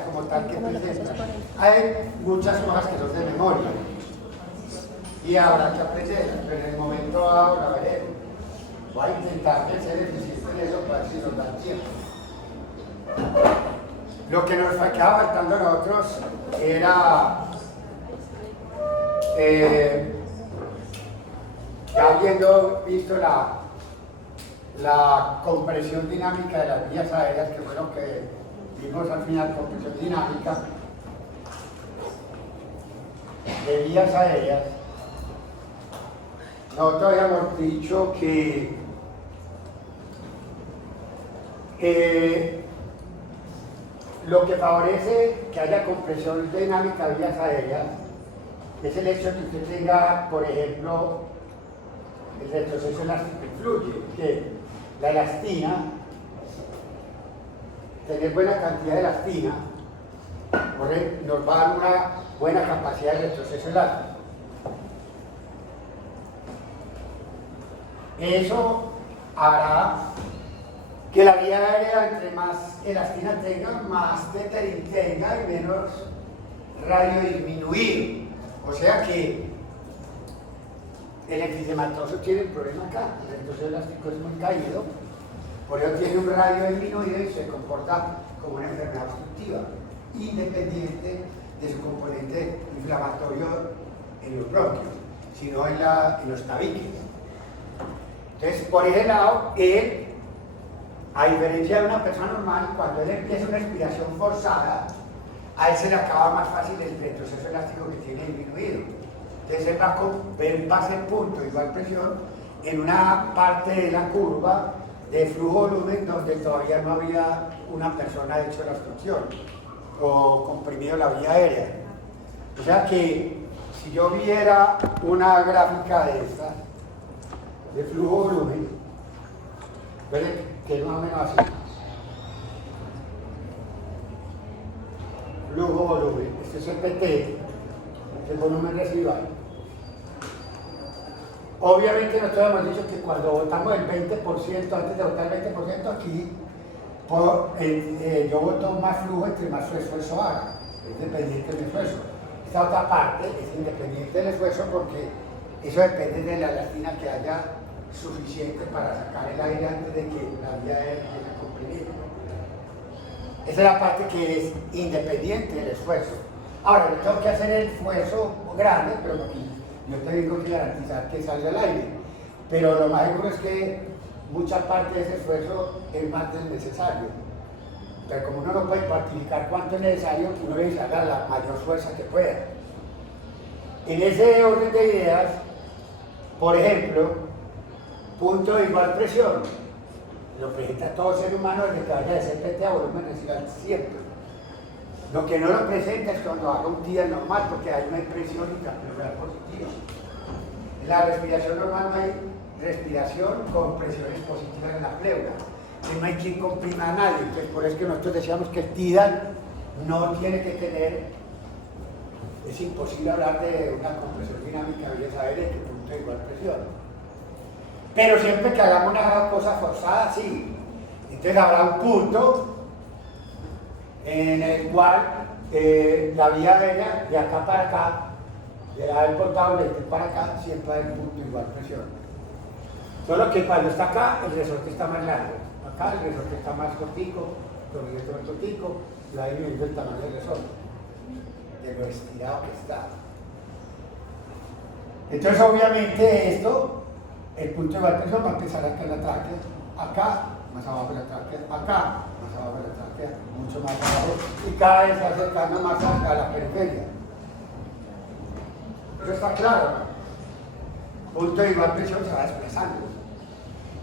áreas como tal que presentan. Hay muchas cosas que son de memoria y habrá que aprenderlas, pero en el momento ahora veremos. Voy a intentar ser eficiente en eso para ver si nos da tiempo. Lo que nos quedaba faltando a nosotros era, ya habiendo visto la compresión dinámica de las vías aéreas, que fue lo que vimos al final, compresión dinámica de vías aéreas, nosotros habíamos dicho que lo que favorece que haya compresión dinámica de vías aéreas es el hecho de que usted tenga, por ejemplo, el retroceso elástico influye, que la elastina, tener buena cantidad de elastina, nos va a dar una buena capacidad de retroceso elástico. Eso hará que la vía aérea, entre más elastina tenga, más tethering tenga y menos radio disminuido. O sea que el enfisematoso tiene el problema acá, el retroceso elástico es muy caído, por ello tiene un radio disminuido y se comporta como una enfermedad obstructiva, independiente de su componente inflamatorio en los bronquios, sino en los tabiques. Entonces, por ese lado, él, a diferencia de una persona normal, cuando él empieza una respiración forzada, a él se le acaba más fácil el retroceso elástico que tiene disminuido. Entonces él va a ser punto igual presión en una parte de la curva de flujo-volumen donde todavía no había una persona hecho la obstrucción o comprimido la vía aérea. O sea que si yo viera una gráfica de esta, de flujo-volumen, que es más o menos así. Flujo-volumen, este es el PT, el volumen residual. Obviamente nosotros hemos dicho que cuando votamos el 20%, antes de votar el 20% aquí, yo voto más flujo entre más esfuerzo haga, es dependiente del esfuerzo. Esta otra parte es independiente del esfuerzo porque eso depende de la elastina que haya suficiente para sacar el aire antes de que la vía aérea empiece a comprimir. Esa es la parte que es independiente del esfuerzo. Ahora, yo tengo que hacer el esfuerzo grande, pero aquí yo tengo que garantizar que salga el aire. Pero lo más seguro es que mucha parte de ese esfuerzo es más del necesario. Pero como uno no puede cuantificar cuánto es necesario, uno debe sacar la mayor fuerza que pueda. En ese orden de ideas, por ejemplo, punto de igual presión, lo presenta todo ser humano desde que vaya de CPT a volumen residual siempre. Lo que no lo presenta es cuando haga un día normal, porque hay una presión y cambio real positivo. En la respiración normal no hay respiración con presiones positivas en la pleura. No hay quien comprima a nadie, entonces por eso que nosotros decíamos que el TIDAL no tiene que tener, es imposible hablar de una compresión dinámica de vías aéreas que punto de igual presión. Pero siempre que hagamos una cosa forzada, sí. Entonces habrá un punto en el cual la vía aérea de acá para acá, de haber portado de este para acá, siempre hay un punto de igual presión. Solo que cuando está acá, el resorte está más largo. Acá el resorte está más cortico, corriendo más cortico, y va disminuyendo el tamaño del resorte, de lo estirado que está. Entonces, obviamente, esto, el punto de igual presión va a empezar acá en la tráquea, acá, más abajo de la tráquea, acá, más abajo de la tráquea, mucho más abajo, y cada vez se acercando más a la periferia. Eso está claro, ¿no? Punto de igual presión se va desplazando.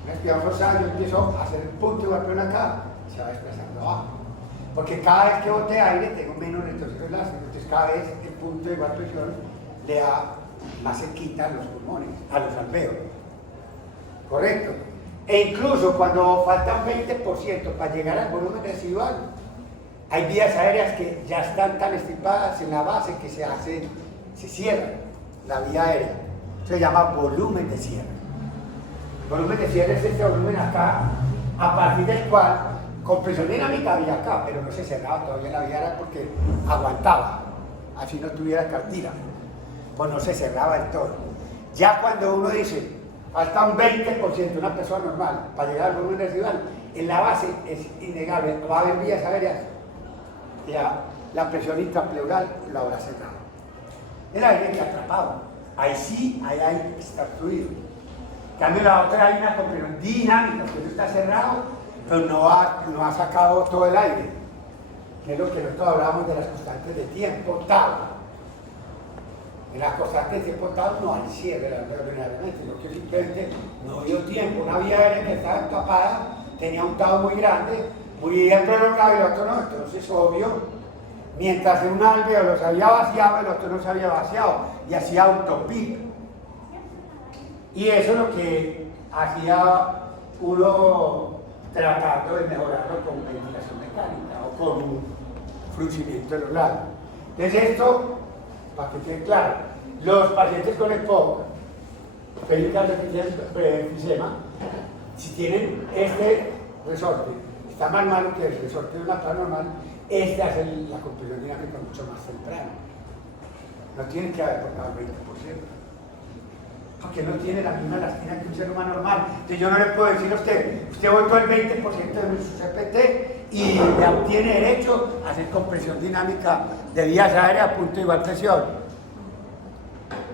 Una respiración forzada, yo empiezo a hacer el punto de igual presión acá, se va desplazando abajo. Porque cada vez que bote aire tengo menos retroceso elástico, entonces cada vez el punto de igual presión le da más cerquita a los pulmones, a los alveolos. ¿Correcto? E incluso cuando falta un 20% para llegar al volumen residual, hay vías aéreas que ya están tan estipadas en la base que se cierra la vía aérea. Se llama volumen de cierre. El volumen de cierre es este volumen acá, a partir del cual, Compresión dinámica había acá, pero no se cerraba todavía la vía aérea porque aguantaba, así no tuviera cartilla, pues no se cerraba del todo. Ya cuando uno dice, falta un 20% de una persona normal para llegar al volumen residual, en la base es innegable, va a haber vías aéreas, ya la presión intrapleural lo habrá cerrado. El aire queda atrapado, ahí sí hay aire que está fluido. En cambio la otra hay una compresión dinámica, que eso está cerrado, pero no ha sacado todo el aire, que es lo que nosotros hablábamos de las constantes de tiempo tau. En las constantes de tiempo tau no hay cierre ordinariamente, sino que simplemente no dio tiempo. Una vía aérea que estaba tapada tenía un tau muy grande, muy bien prolongado y el otro no, entonces obvio. Mientras un alvéolo se había vaciado, el otro no se había vaciado y hacía autopip. Y eso es lo que hacía uno tratando de mejorarlo con ventilación mecánica o con un fruncimiento de los lados. Entonces esto, para que quede claro, los pacientes con EPOC, pélicas de enfisema, si tienen este resorte, está más malo que el resorte de una plana normal, este hace la compresión dinámica mucho más temprano. No tienen que haber portado el 20%. Porque no tiene la misma elastina que un ser humano normal. Entonces yo no le puedo decir a usted votó el 20% de su CPT y ya tiene derecho a hacer compresión dinámica de vías aéreas a punto de igual presión.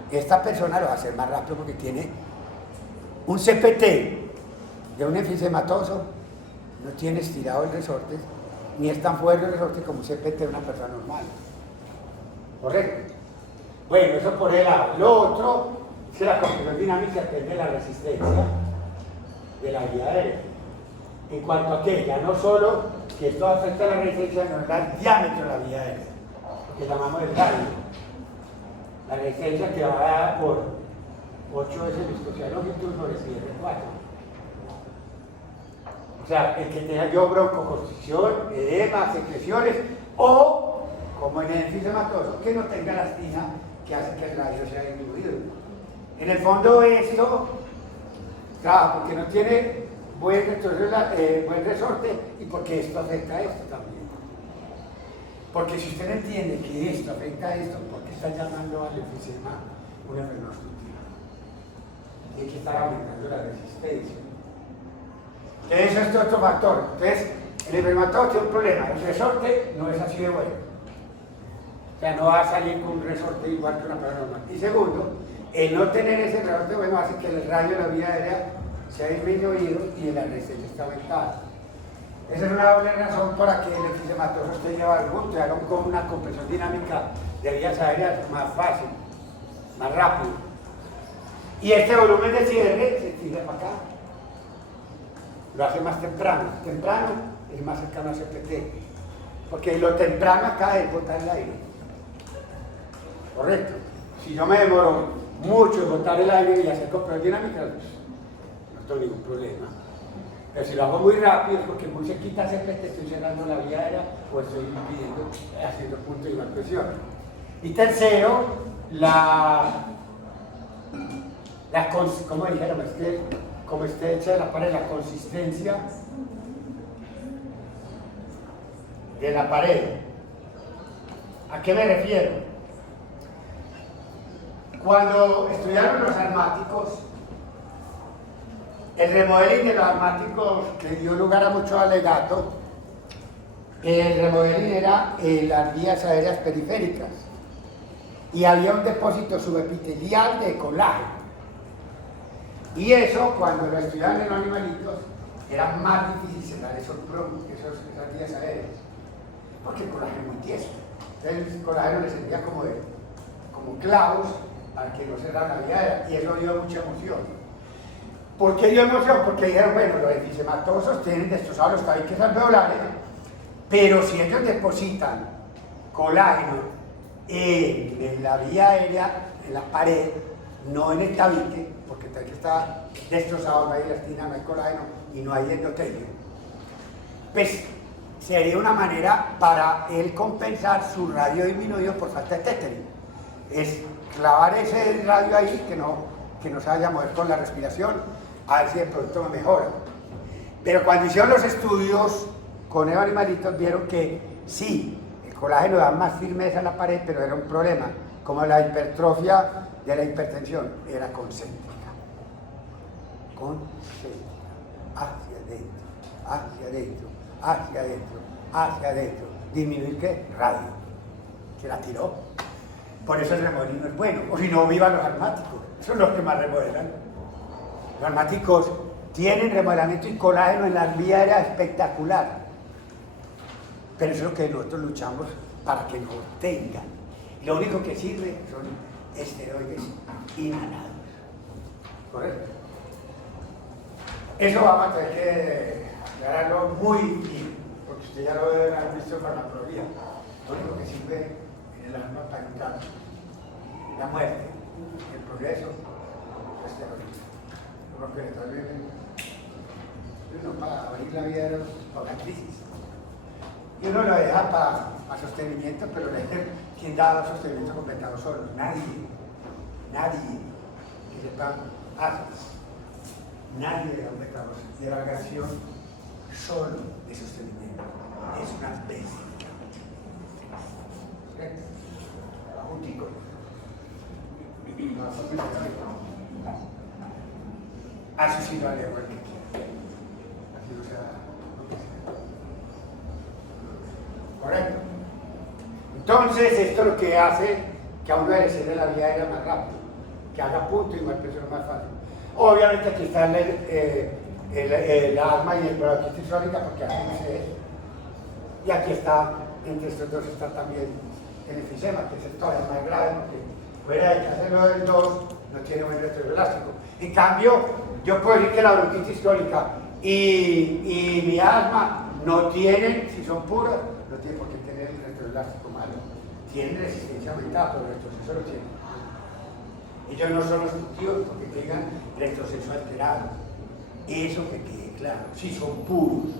Esta persona lo va a hacer más rápido porque tiene un CPT de un enfisematoso, no tiene estirado el resorte, ni es tan fuerte el resorte como un CPT de una persona normal. ¿Correcto? Bueno, eso por el lado. Lo otro es que la compresión dinámica depende de la resistencia de la vía aérea. En cuanto a que ya no solo que esto afecta a la resistencia, sino el diámetro de la vía aérea, lo que llamamos el radio. La resistencia que va dada por 8 veces viscosidad de longitud sobre 4. O sea, el que tenga yo broncoconstricción, edema, secreciones, o, como en el enfisematoso, que no tenga elastina que hace que el radio sea disminuido. En el fondo esto trabaja porque no tiene buen resorte y porque esto afecta a esto también. Porque si usted no entiende que esto afecta a esto, ¿por qué está llamando al enfisema una enfermedad obstructiva? Hay que estar aumentando la resistencia. Eso es otro factor. Entonces, el enfermatoso tiene un problema. El resorte no es así de bueno. O sea, no va a salir con un resorte igual que una persona normal. Y segundo, el no tener ese resorte bueno hace que el radio de la vía aérea sea disminuido y la resistencia está aumentada. Esa es una doble razón para que el enfisematoso esté llevado al punto y haga una compresión dinámica de vías aéreas más fácil, más rápido. Y este volumen de cierre se tira para acá. Lo hace más temprano. Temprano es más cercano a CPT. Porque lo temprano acá es botar el aire. Correcto. Si yo me demoro mucho en botar el aire y hacer compresión dinámica, pues, no tengo ningún problema. Pero si lo hago muy rápido es porque muy cerquita CPT estoy cerrando la vía aérea o estoy impidiendo, haciendo punto de igual presión. Y tercero, ¿cómo dijeron? Es que como esté hecha de la pared, la consistencia de la pared. ¿A qué me refiero? Cuando estudiaron los asmáticos, el remodeling de los asmáticos que dio lugar a mucho alegato, el remodeling era las vías aéreas periféricas y había un depósito subepitelial de colágeno. Y eso, cuando lo estudiaban en los animalitos, era más difícil cerrar esas vías aéreas, porque el colágeno es muy tieso. Entonces el colágeno le servía como clavos para que no cerrara la vía aérea, y eso dio mucha emoción. ¿Por qué dio emoción? Porque dijeron, bueno, los enfisematosos tienen destrozados los tabiques alveolares, pero si ellos depositan colágeno en la vía aérea, en la pared, no en el tabique, porque el tabique está destrozado, no hay elastina, no hay colágeno y no hay endotelio, pues sería una manera para él compensar su radio disminuido por falta de tétering. Es clavar ese radio ahí que no se vaya a mover con la respiración, a ver si de pronto mejora. Pero cuando hicieron los estudios con esos animalitos vieron que sí, el colágeno da más firmeza a la pared, pero era un problema, como la hipertrofia de la hipertensión, era concéntrica, hacia adentro, hacia adentro, hacia adentro, hacia adentro, disminuir ¿qué? Radio, se la tiró. Por eso el remodelismo es bueno, o si no, vivan los asmáticos, son los que más remodelan. Los asmáticos tienen remodelamiento y colágeno en las vías, era espectacular. Pero eso es lo que nosotros luchamos para que no tengan. Lo único que sirve son esteroides inhalados. ¿Correcto? Eso vamos a tener que aclararlo muy bien, porque usted ya lo debe haber visto en farmacología. Lo único que sirve en el alma para evitar la muerte, el progreso, los esteroides. Porque también uno para abrir la vida de la crisis. Y uno lo deja para sostenimiento, pero ¿quién da sostenimiento completado solo? Nadie. Que sepa nadie de la organización solo de sostenimiento. Es una bestia. Un tico. Así sí lo haré igual que quiera. Así no sea lo que sea. ¿Correcto? Entonces, esto es lo que hace que a uno le cede la vida aérea más rápido, que haga punto y más presión más fácil. Obviamente aquí está el asma y el bronquitis crónica, porque aquí dice eso. Y aquí está, entre estos dos está también el enfisema, que es todavía más grave, porque fuera de que hacerlo del 2 no tiene buen retroceso elástico. En cambio, yo puedo decir que la bronquitis crónica y mi asma no tienen, si son puras, no tienen por qué tener el retroceso elástico malo. Tienen resistencia aumentada, pero el retroceso lo tienen. Ellos no son obstructivos porque tengan retroceso alterado. Eso que quede claro. Si son puros.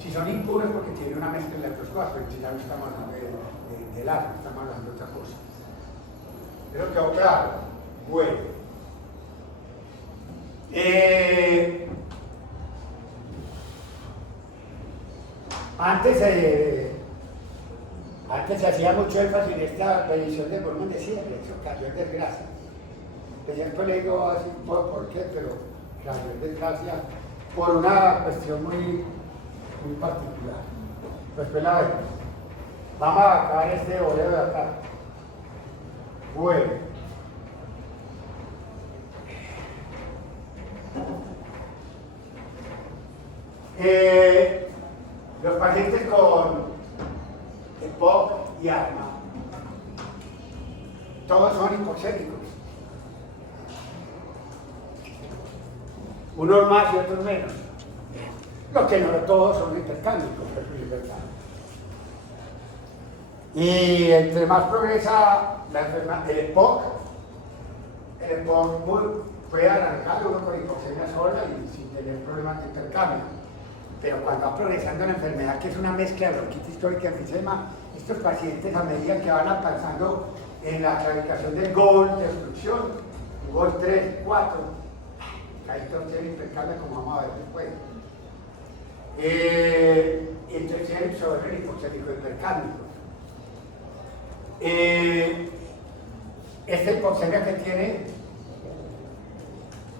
Si son impuros porque tienen una mezcla de las dos cosas, pero ya no estamos hablando del asma, estamos hablando de otra cosa. ¿Eso quedó claro? Bueno. Antes se hacía mucho énfasis en esta medición del volumen de sangre, eso cayó en desgracia. Después le digo así por qué, pero cayó en desgracia por una cuestión muy particular. Pues la vemos. Vamos a acabar este bolero de acá. Bueno. Los pacientes con EPOC y asma, todos son hipoxémicos. Unos más y otros menos. Lo que no todos son hipercándicos, pero es verdad. Y entre más progresa la enfermedad, el EPOC puede arrancar uno con hipoxemia sola y sin tener problemas de hipercambio. Pero cuando va progresando la enfermedad, que es una mezcla de bronquitis crónica y enfisema, estos pacientes a medida que van avanzando en la clasificación del GOL de obstrucción, GOL 3, 4, ahí tiene hipercambio como vamos a ver después. Entonces tienen sobre el hipoxémico hipercámbico. Esta hipoxemia que tiene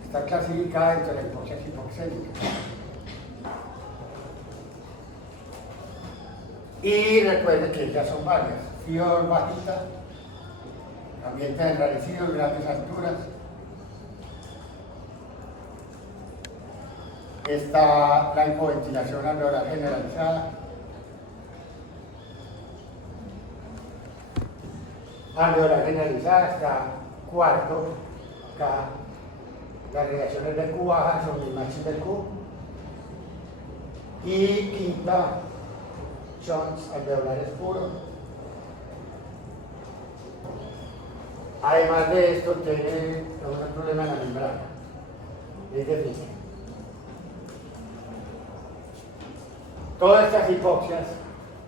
está clasificada dentro de la hipoxemia hipoxémica. Y recuerden que ya son varias: fiebre bajita, ambiente enrarecido, grandes alturas. Está la hipoventilación alveolar generalizada. Alveolar generalizada está cuarto, acá. Las relaciones de Q bajas son mis máximas del Q. Y quinta, shunts alveolares puros. Además de esto, tiene un problema en la membrana. Es decir, todas estas hipoxias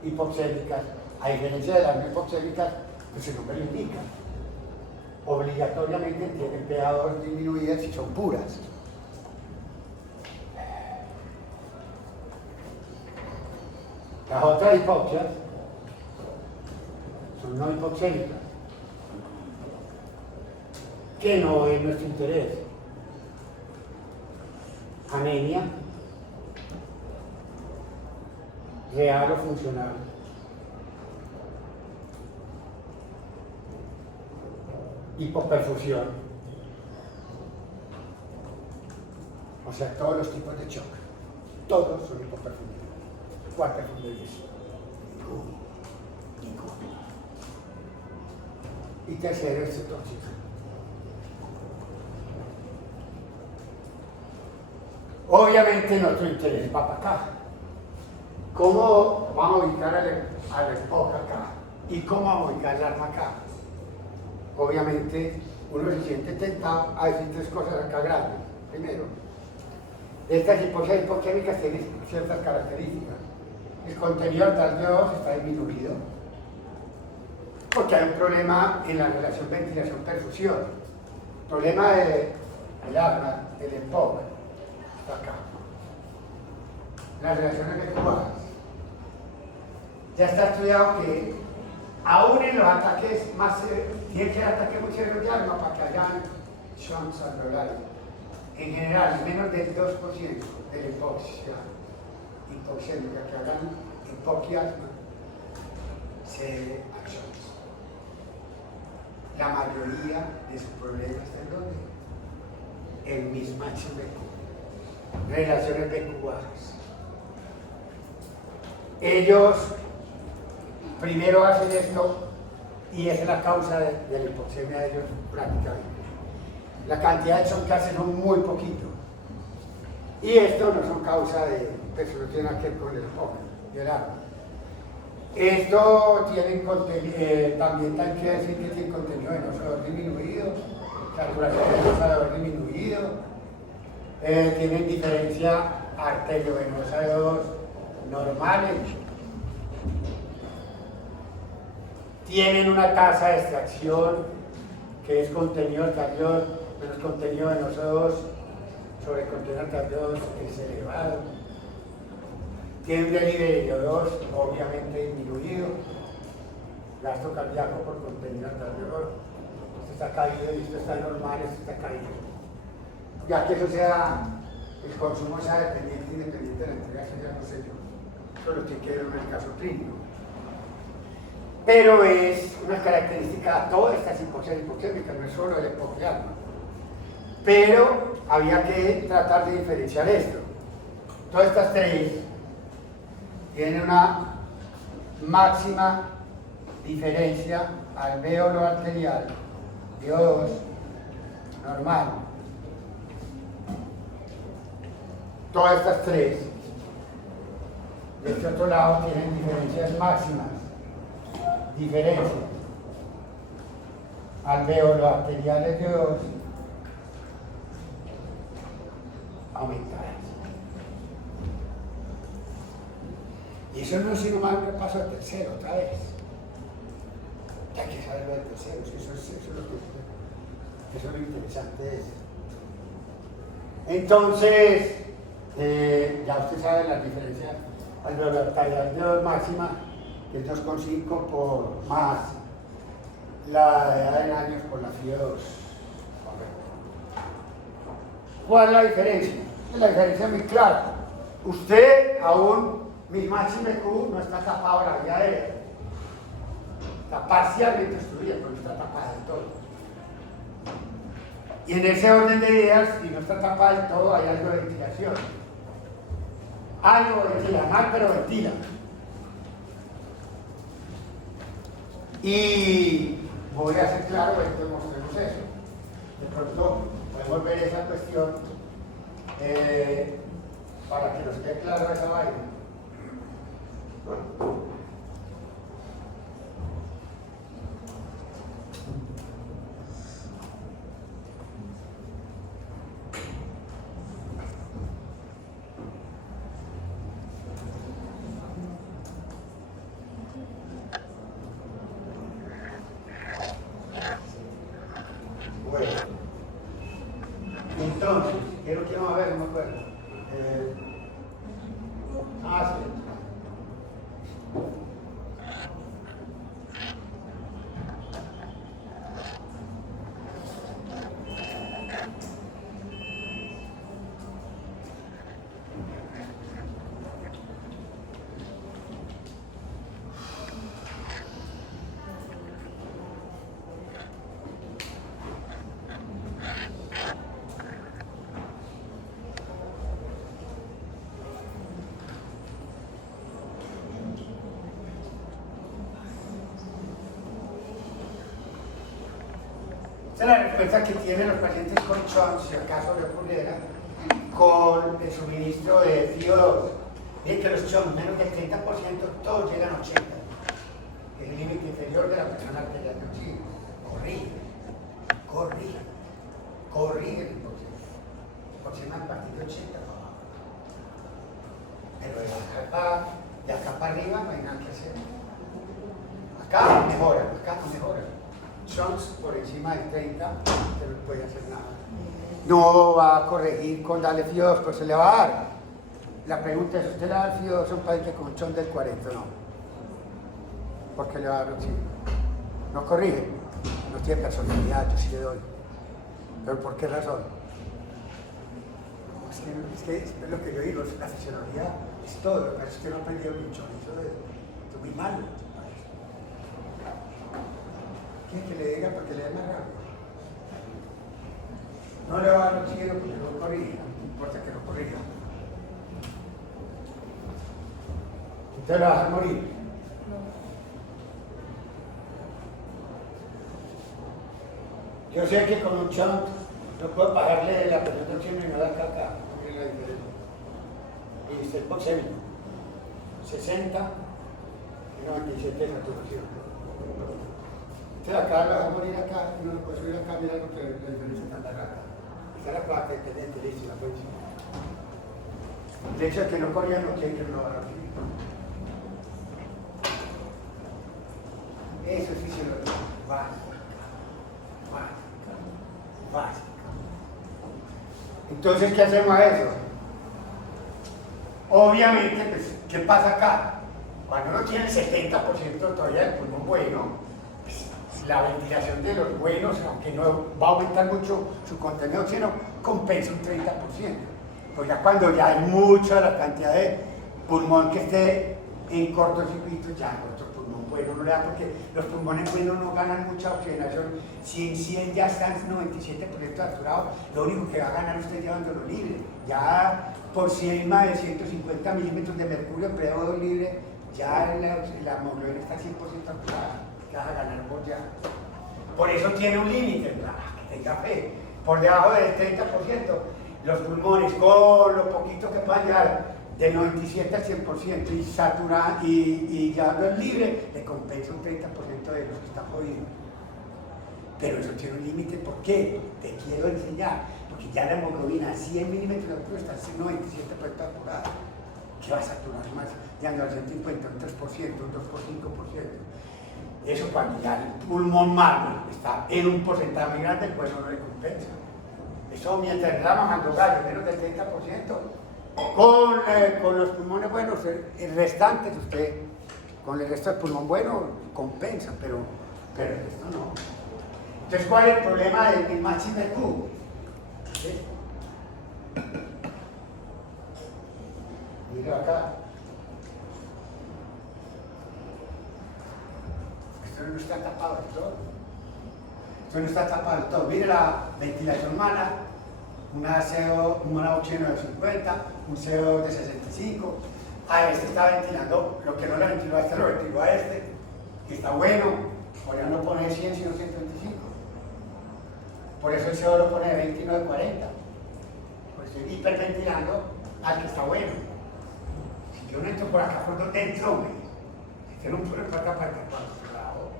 hipoxémicas, a diferencia de las no hipoxémicas, pues el nombre lo indica, obligatoriamente tienen pH2 disminuidas si son puras. Las otras hipoxias son no hipoxémicas, que no es nuestro interés. Anemia, real o funcional. Hipoperfusión. O sea, todos los tipos de shock. Todos son hipoperfusión. ¿Cuál perfusión es? Ninguno. Y tercero, es tóxico. Obviamente nuestro interés va para acá. ¿Cómo vamos a ubicar al EPOC acá? ¿Y cómo vamos a ubicar el arma acá? Obviamente uno se siente tentado a decir tres cosas acá grandes. Primero, estas hipoxias hipoquémicas tienen ciertas características. El contenido tal de O2 está disminuido porque hay un problema en la relación ventilación-perfusión. El problema del asma, del EPOC, está acá. Las relaciones veculares. Ya está estudiado que aún en los ataques más tiene que haber ataques muy serios de asma para que hayan shunts alveolares. En general, menos del 2% de la hipoxia hipoxémica que hagan hipoquiasma se shunts. La mayoría de sus problemas están donde? En mismatch BQ, relaciones veculares. Ellos primero hacen esto y esa es la causa de la hipoxemia de ellos prácticamente. La cantidad de shock que hacen son muy poquito. Y esto no son causa de, pues no tiene nada que ver con el EPOC y el arma. Esto tienen también hay que decir que tiene contenido venoso disminuido, saturación venosa disminuido, tienen diferencia arteriovenosa de O2 normales, tienen una tasa de extracción que es contenido arterial menos contenido venoso 2 sobre contenido arterial 2 es elevado, tiene un delivery de O2 obviamente disminuido, gasto cardíaco por contenido arterial 2, esto está caído y esto está normal, esto está caído. Ya que eso sea, el consumo sea dependiente, independiente de la entrega, eso ya no sé yo. Eso lo tiene que ver en el caso clínico. Pero es una característica de todas estas hipoxias hipoxémicas, no es solo el hipoxiasma. Pero había que tratar de diferenciar esto. Todas estas tres tienen una máxima diferencia alvéolo arterial de O2 normal. Todas estas tres, de este otro lado, tienen diferencias máximas. Diferencias alvéolo arteriales de O2 aumentadas. Y eso no es sino más un repaso al tercero, otra vez. Hay que saber lo del tercero, eso es lo interesante de eso. Entonces, ya usted sabe las diferencias alvéolo arterial de O2 máxima, que es 2,5 por más la edad en años por la FIO2. ¿Cuál es la diferencia? La diferencia es muy clara. Usted aún, mi máximo Q no está tapado la vía aérea. Está parcialmente obstruida, pero no está tapada del todo. Y en ese orden de ideas, si no está tapada del todo, hay algo de ventilación. Algo ventila, mal, pero ventila. Y voy a ser claro, entonces mostremos eso. De pronto podemos ver esa cuestión para que nos quede claro esa vaina. Entonces, ¿qué lo quiero ver? No me acuerdo. Sí. Esta es la respuesta que tienen los pacientes con Crohn, si acaso le ocurriera, con el suministro de FIO2. Miren que los Crohn, menos del 30%, todos llegan a 80%. Es el límite inferior de la presión arterial de oxígeno. Corrige el hipóxisis. Por encima del partido 80. Pero de acá para arriba no hay nada que hacer. Acá mejora. Chunks por encima del 30, usted no puede hacer nada. No va a corregir con darle FIO2, pero se le va a dar. La pregunta es, ¿usted le va a dar FIO2 a un paciente con chunks del 40? No. ¿Por qué le va a dar oxígeno? No corrige. No tiene personalidad, yo sí le doy. ¿Pero por qué razón? Es que es lo que yo digo, la fisiología es todo, lo que es que no he aprendido mucho, eso es muy malo. ¿Quiere que le diga para que le dé más rápido? No le va a dar oxígeno porque no corrija, no importa que no corrija. ¿Usted lo va a dejar morir? Yo sé que con un shunt no puedo pagarle la presión de oxígeno y no dar caca. Miren la diferencia. Y está el hipoxémico. 60 y 97 de saturación. Entonces acá lo va a morir acá, y uno lo puede subir acá, mira lo que la diferencia está tan rara. Está la placa dependiente, listo, la puede subir. El hecho de que no corría no quiere que no lo haga. Eso es fisiología básica. Entonces, ¿qué hacemos a eso? Obviamente, pues, ¿qué pasa acá? Cuando uno tiene el 70% todavía del pulmón bueno, pues, la ventilación de los buenos, aunque no va a aumentar mucho su contenido de oxígeno, compensa un 30%. Pues ya cuando ya hay mucha la cantidad de pulmón que esté en cortocircuito, ya nuestro pulmón bueno no le da, porque los pulmones buenos no ganan mucha oxigenación. Si en 100 ya están 97% saturados, lo único que va a ganar usted llevándolo libre. Ya por 100 más de 150 milímetros de mercurio en PO2 libre, ya la hemoglobina está 100% saturada. ¿Qué vas a ganar vos ya? Por eso tiene un límite, que tenga fe. Por debajo del 30%, los pulmones, con lo poquito que puedan llegar, del 97 al 100% y saturada y llevarlo en libre, le compensa un 30% de los que están jodidos. Pero eso tiene un límite, ¿por qué? Te quiero enseñar, porque ya la hemoglobina a 100 milímetros de mercurio está al 97% saturada. ¿Qué va a saturar más? Ya anda al 150, un 3%, un 2,5%. Eso cuando ya el pulmón malo está en un porcentaje muy grande, el cuerpo no le compensa. Eso mientras está mamando gallo, menos del 30%. Con los pulmones buenos, el restante, usted, con el resto del pulmón bueno, compensa, pero el resto no. Entonces, ¿cuál es el problema del máximo de Q? ¿Sí? Mira acá. Esto no está tapado del todo. Esto no está tapado del todo. Mire la ventilación mala. Una oxígeno de 50, un CO2 de 65. A este está ventilando, lo que no le ventiló a este lo ventiló a este, que está bueno. Por eso no pone 100 sino 125. Por eso el CO2 lo pone de 20 y no de 40. Pues estoy hiperventilando al que está bueno. Si yo no entro por acá, ¿por dónde entro? Si yo no puedo para acá, para otro lado.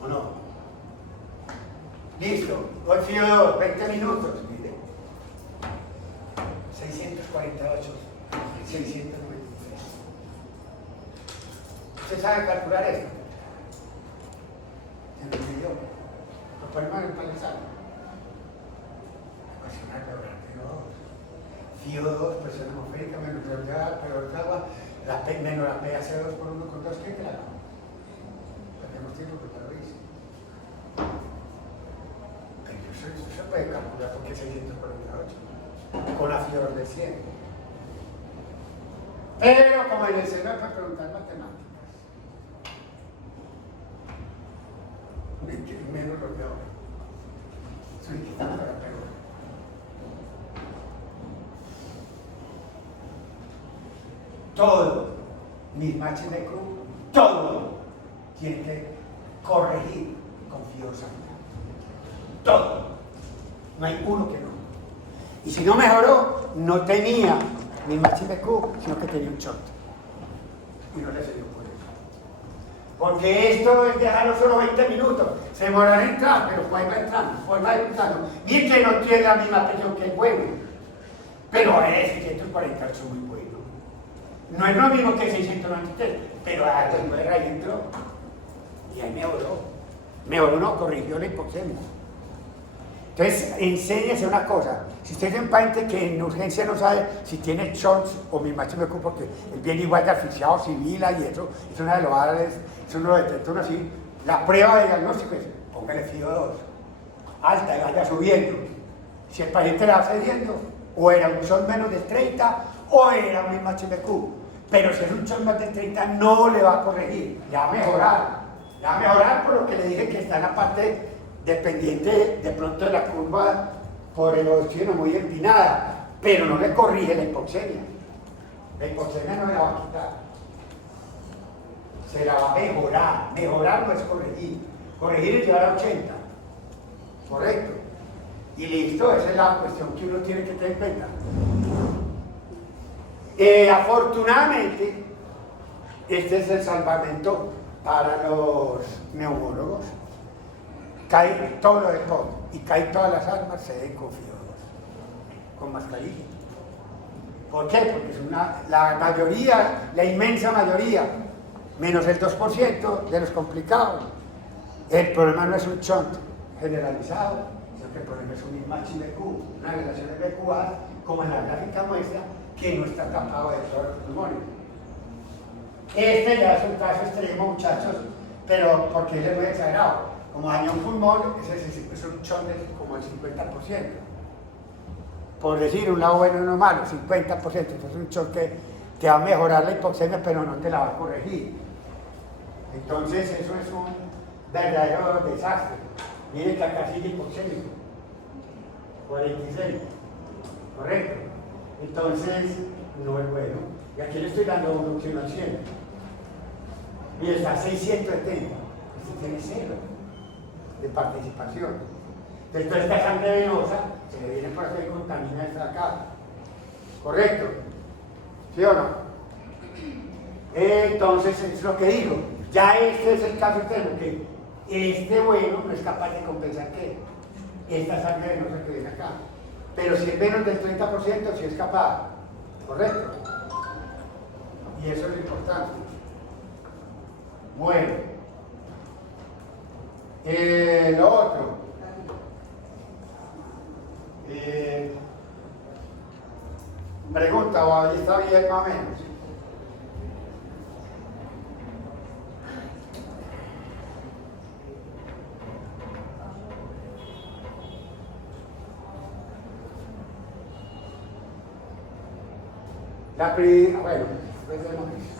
¿O no? Listo, hoy CO2, 20 minutos. 648, 693. ¿Usted sabe calcular esto? Se lo enseñó. Lo ponemos en el palizado. Ecuacionar FIO2, presión atmosférica menos peor de agua, menos la PaC2 por 1,2, ¿qué que la hago? Perdemos tiempo porque ya lo hice. Pero eso se puede calcular porque es 648. Con la FIO2 de 100. Pero como en el SENA para preguntar matemáticas, menos lo que ahora. Soy quitando la peor. Todo, mis matches de club, todo tiene que corregir con FIO2. todo. No hay uno que no. Y si no mejoró, no tenía ni Maxime Q, sino que tenía un short. Y no le sirvió por eso. Porque esto es dejarlo solo 20 minutos. Se demorará en entrar, pero pues va entrando, pues va entrando. Bien que no tiene la misma presión que el bueno. Pero es 648 es muy bueno. No es lo mismo que 693, pero algo ahí entró. Y ahí mejoró. Mejoró, no, corrigió la hipoxemia. Entonces, enséñese una cosa. Si usted es un paciente que en urgencia no sabe si tiene shorts o mi máximo cupo, porque él viene igual de asfixiado, civil y eso una de los árabes, eso no lo detectan así. La prueba de diagnóstico es, póngale FIO2, alta y vaya subiendo. Si el paciente le va cediendo, o era un short menos de 30, o era un máximo Q. Pero si es un short más de 30, no le va a corregir, le va a mejorar. Le va a mejorar por lo que le dije que está en la parte dependiente de pronto de la curva por el oxígeno muy empinada, pero no le corrige la hipoxemia. La hipoxemia no la va a quitar, se la va a mejorar. Mejorar no es corregir, corregir es llevar a 80, correcto, y listo. Esa es la cuestión que uno tiene que tener en cuenta. Afortunadamente este es el salvamento para los neumólogos. Cae todo lo de COVID y cae todas las armas, se den con FIO2, con mascarilla. ¿Por qué? Porque es la mayoría, la inmensa mayoría, menos el 2% de los complicados. El problema no es un shunt generalizado, sino que el problema es un máximo Q, una relación de BQA, como en la gráfica muestra, que no está tapado de todos los pulmones. Este ya es un caso extremo, muchachos, pero porque él es muy exagerado. Como dañó un pulmón, es un shot de como el 50%. Por decir, un lado bueno y uno malo, 50%. Entonces es un shot que te va a mejorar la hipoxemia, pero no te la va a corregir. Entonces eso es un verdadero desastre. Miren que acá sigue hipoxémico. 46. ¿Correcto? Entonces, no es bueno. Y aquí le estoy dando un oxígeno al 100. Y está a 670. Este tiene 0 de participación. Entonces, toda esta sangre venosa se le viene por aquí y contamina esta acá. ¿Correcto? ¿Sí o no? Entonces, es lo que digo. Ya este es el caso extremo, que este bueno no es capaz de compensar que esta sangre venosa que viene acá. Pero si es menos del 30%, sí es capaz. ¿Correcto? Y eso es lo importante. Bueno. Lo otro. Pregunta, o ahí está bien más o menos. Bueno, después de lo mismo.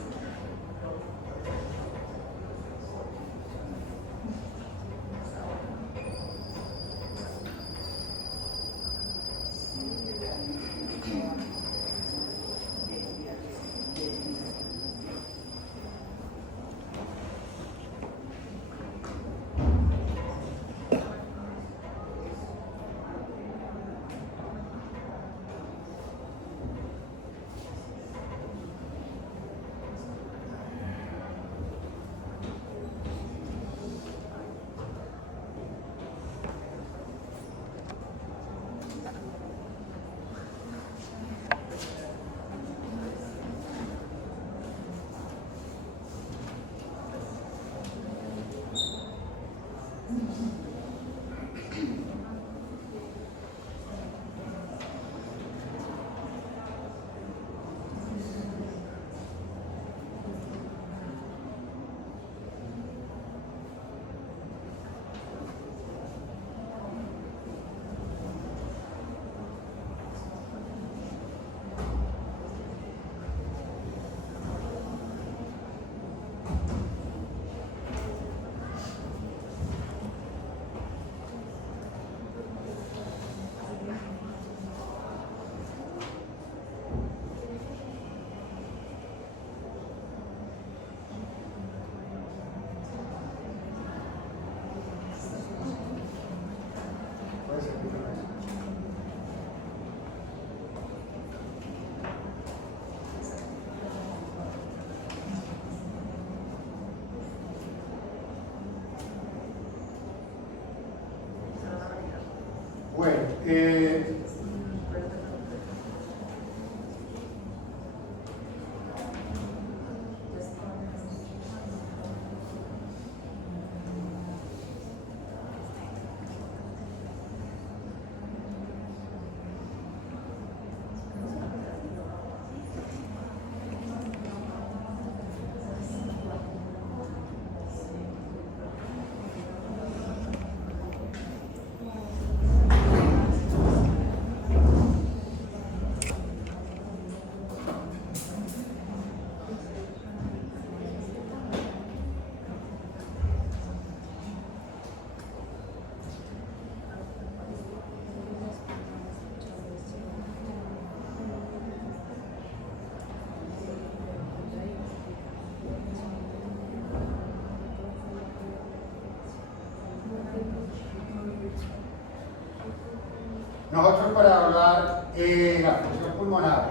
Nosotros para hablar de la función pulmonar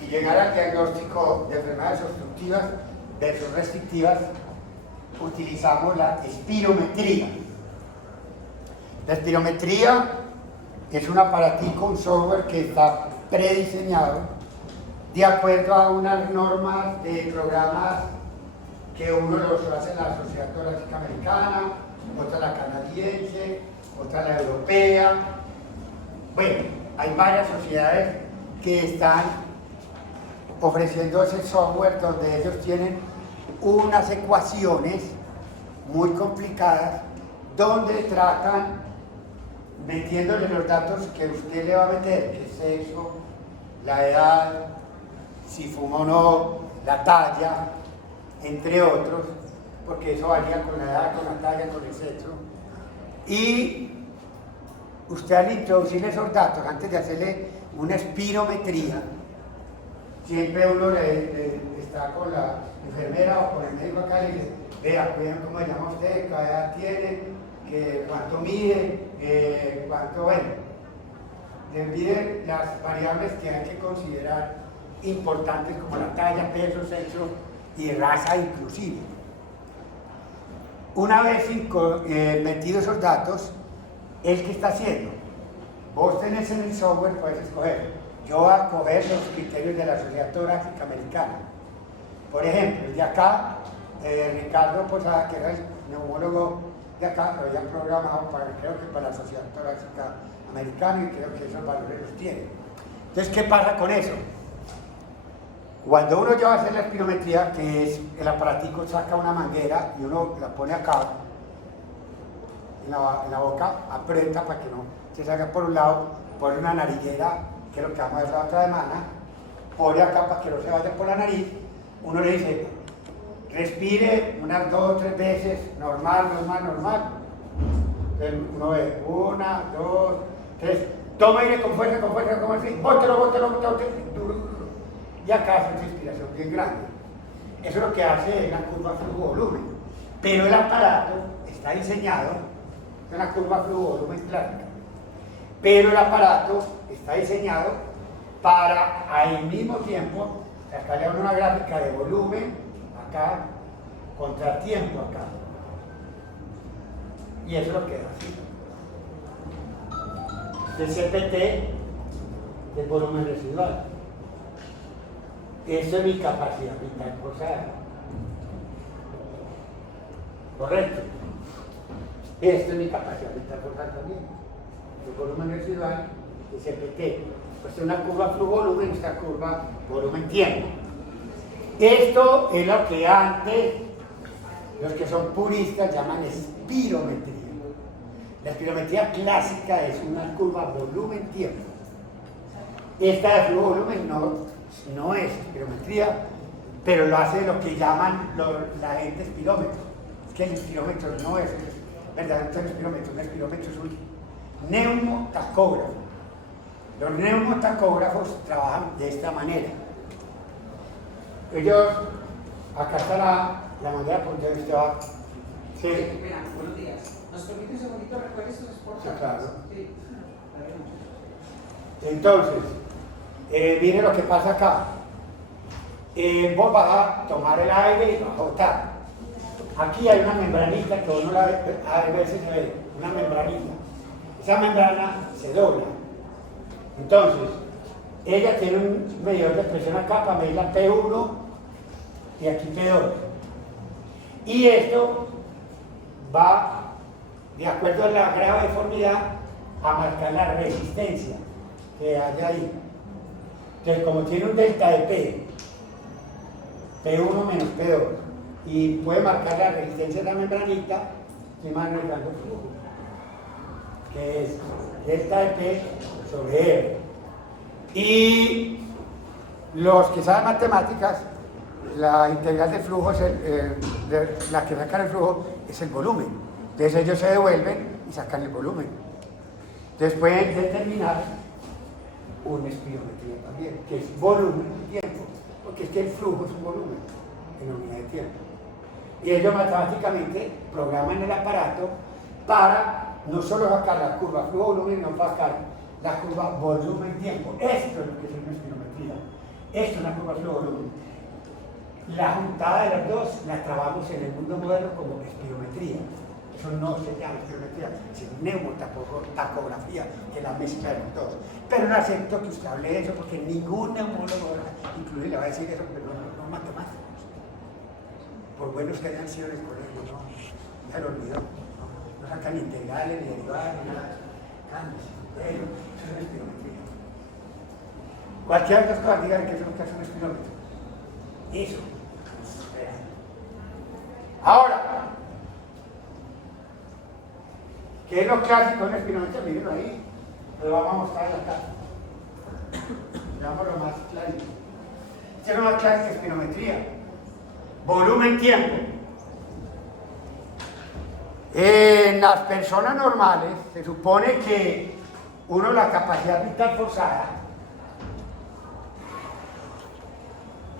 y llegar al diagnóstico de enfermedades obstructivas versus restrictivas, utilizamos la espirometría. La espirometría es un aparatico, un software que está prediseñado de acuerdo a unas normas de programas que uno los hace en la Sociedad Torácica Americana, otra la canadiense, otra la europea. Bueno, hay varias sociedades que están ofreciendo ese software donde ellos tienen unas ecuaciones muy complicadas donde tratan metiéndole los datos que usted le va a meter, que es sexo, la edad, si fuma o no, la talla, entre otros, porque eso varía con la edad, con la talla, con el sexo. Y usted al introducirle esos datos, antes de hacerle una espirometría, siempre uno está con la enfermera o con el médico acá y le dice, vea, cómo se llama usted, qué edad tiene, cuánto mide, cuánto, bueno. Le miden las variables que hay que considerar importantes como la talla, peso, sexo y raza inclusive. Una vez metidos esos datos, ¿qué está haciendo? Vos tenés en el software, puedes escoger. Yo voy a coger los criterios de la Sociedad Torácica Americana. Por ejemplo, el de acá, Ricardo Posada, que era el neumólogo de acá, lo habían programado creo que para la Sociedad Torácica Americana y creo que esos valores los tiene. Entonces, ¿qué pasa con eso? Cuando uno ya va a hacer la espirometría, que es el aparatico saca una manguera y uno la pone acá, en la boca, aprieta para que no se salga por un lado, pone una nariguera, que es lo que vamos a ver la otra semana, pone acá para que no se vaya por la nariz, uno le dice, respire unas 2 o 3 veces, normal. Entonces uno ve, 1, 2, 3, toma aire con fuerza, como así, bótelo, duro. Y acá hace una respiración bien grande. Eso es lo que hace la curva flujo-volumen. Pero el aparato está diseñado, es una curva flujo-volumen clásica, pero el aparato está diseñado para al mismo tiempo sacarle a uno una gráfica de volumen acá, contratiempo acá. Y eso es lo que da así. El CPT del volumen residual. Eso es mi capacidad vital forzada. Correcto. Esto es mi capacidad vital forzada también. El volumen residual, el CPT. Pues es una curva flujo-volumen, esta curva volumen-tiempo. Esto es lo que antes los que son puristas llaman espirometría. La espirometría clásica es una curva volumen-tiempo. Esta de flujo-volumen no es espirometría, pero lo hace lo que llaman la gente espirómetro. Es que el espirómetro no es verdaderamente un espirómetro es un neumotacógrafo. Los neumotacógrafos trabajan de esta manera. Ellos, acá está la manera por donde usted va. Sí. Buenos días. ¿Nos permite un segundito recuerde sus exportados? Sí, claro. Sí. Entonces, mire lo que pasa acá. Vos vas a tomar el aire y vas a botar. Aquí hay una membranita que uno a veces se ve, una membranita. esa membrana se dobla. Entonces, ella tiene un medidor de presión acá para medir la P1 y aquí P2. Y esto va, de acuerdo a la grado de deformidad, a marcar la resistencia que hay ahí. Entonces, como tiene un delta de P, P1 menos P2, y puede marcar la resistencia de la membranita, estoy manejando el flujo, que es delta de P sobre R. Y los que saben matemáticas, la integral de flujo es la que sacan el flujo es el volumen. Entonces ellos se devuelven y sacan el volumen. Entonces pueden determinar una espirometría también, que es volumen y tiempo, porque es que el flujo es un volumen en unidad de tiempo. Y ellos matemáticamente programan el aparato para no solo sacar la curva flujo-volumen, sino sacar la curva volumen-tiempo. Esto es lo que es una espirometría. Esto es una curva flujo-volumen. La juntada de las dos la trabajamos en el mundo moderno como espirometría. Eso no se llama espirometría, es neumotacografía, que es la mezcla de los dos. Pero no acepto que usted hable de eso porque ningún neumólogo, inclusive le va a decir eso, pero no matemáticos. Por buenos que hayan sido en el colegio, no, ya lo olvidó. No sacan integrales, ni derivadas, ni nada. Cambios, pero eso es una espirometría. Cualquiera de las cosas digan que eso es lo que hace un espirómetro. Eso. Ahora, ¿qué es lo clásico de una espirometría? Mírenlo ahí, lo vamos a mostrar acá. Veamos lo más clarito. Esta es lo más clásico de espirometría. Volumen-tiempo. En las personas normales se supone que uno la capacidad vital forzada,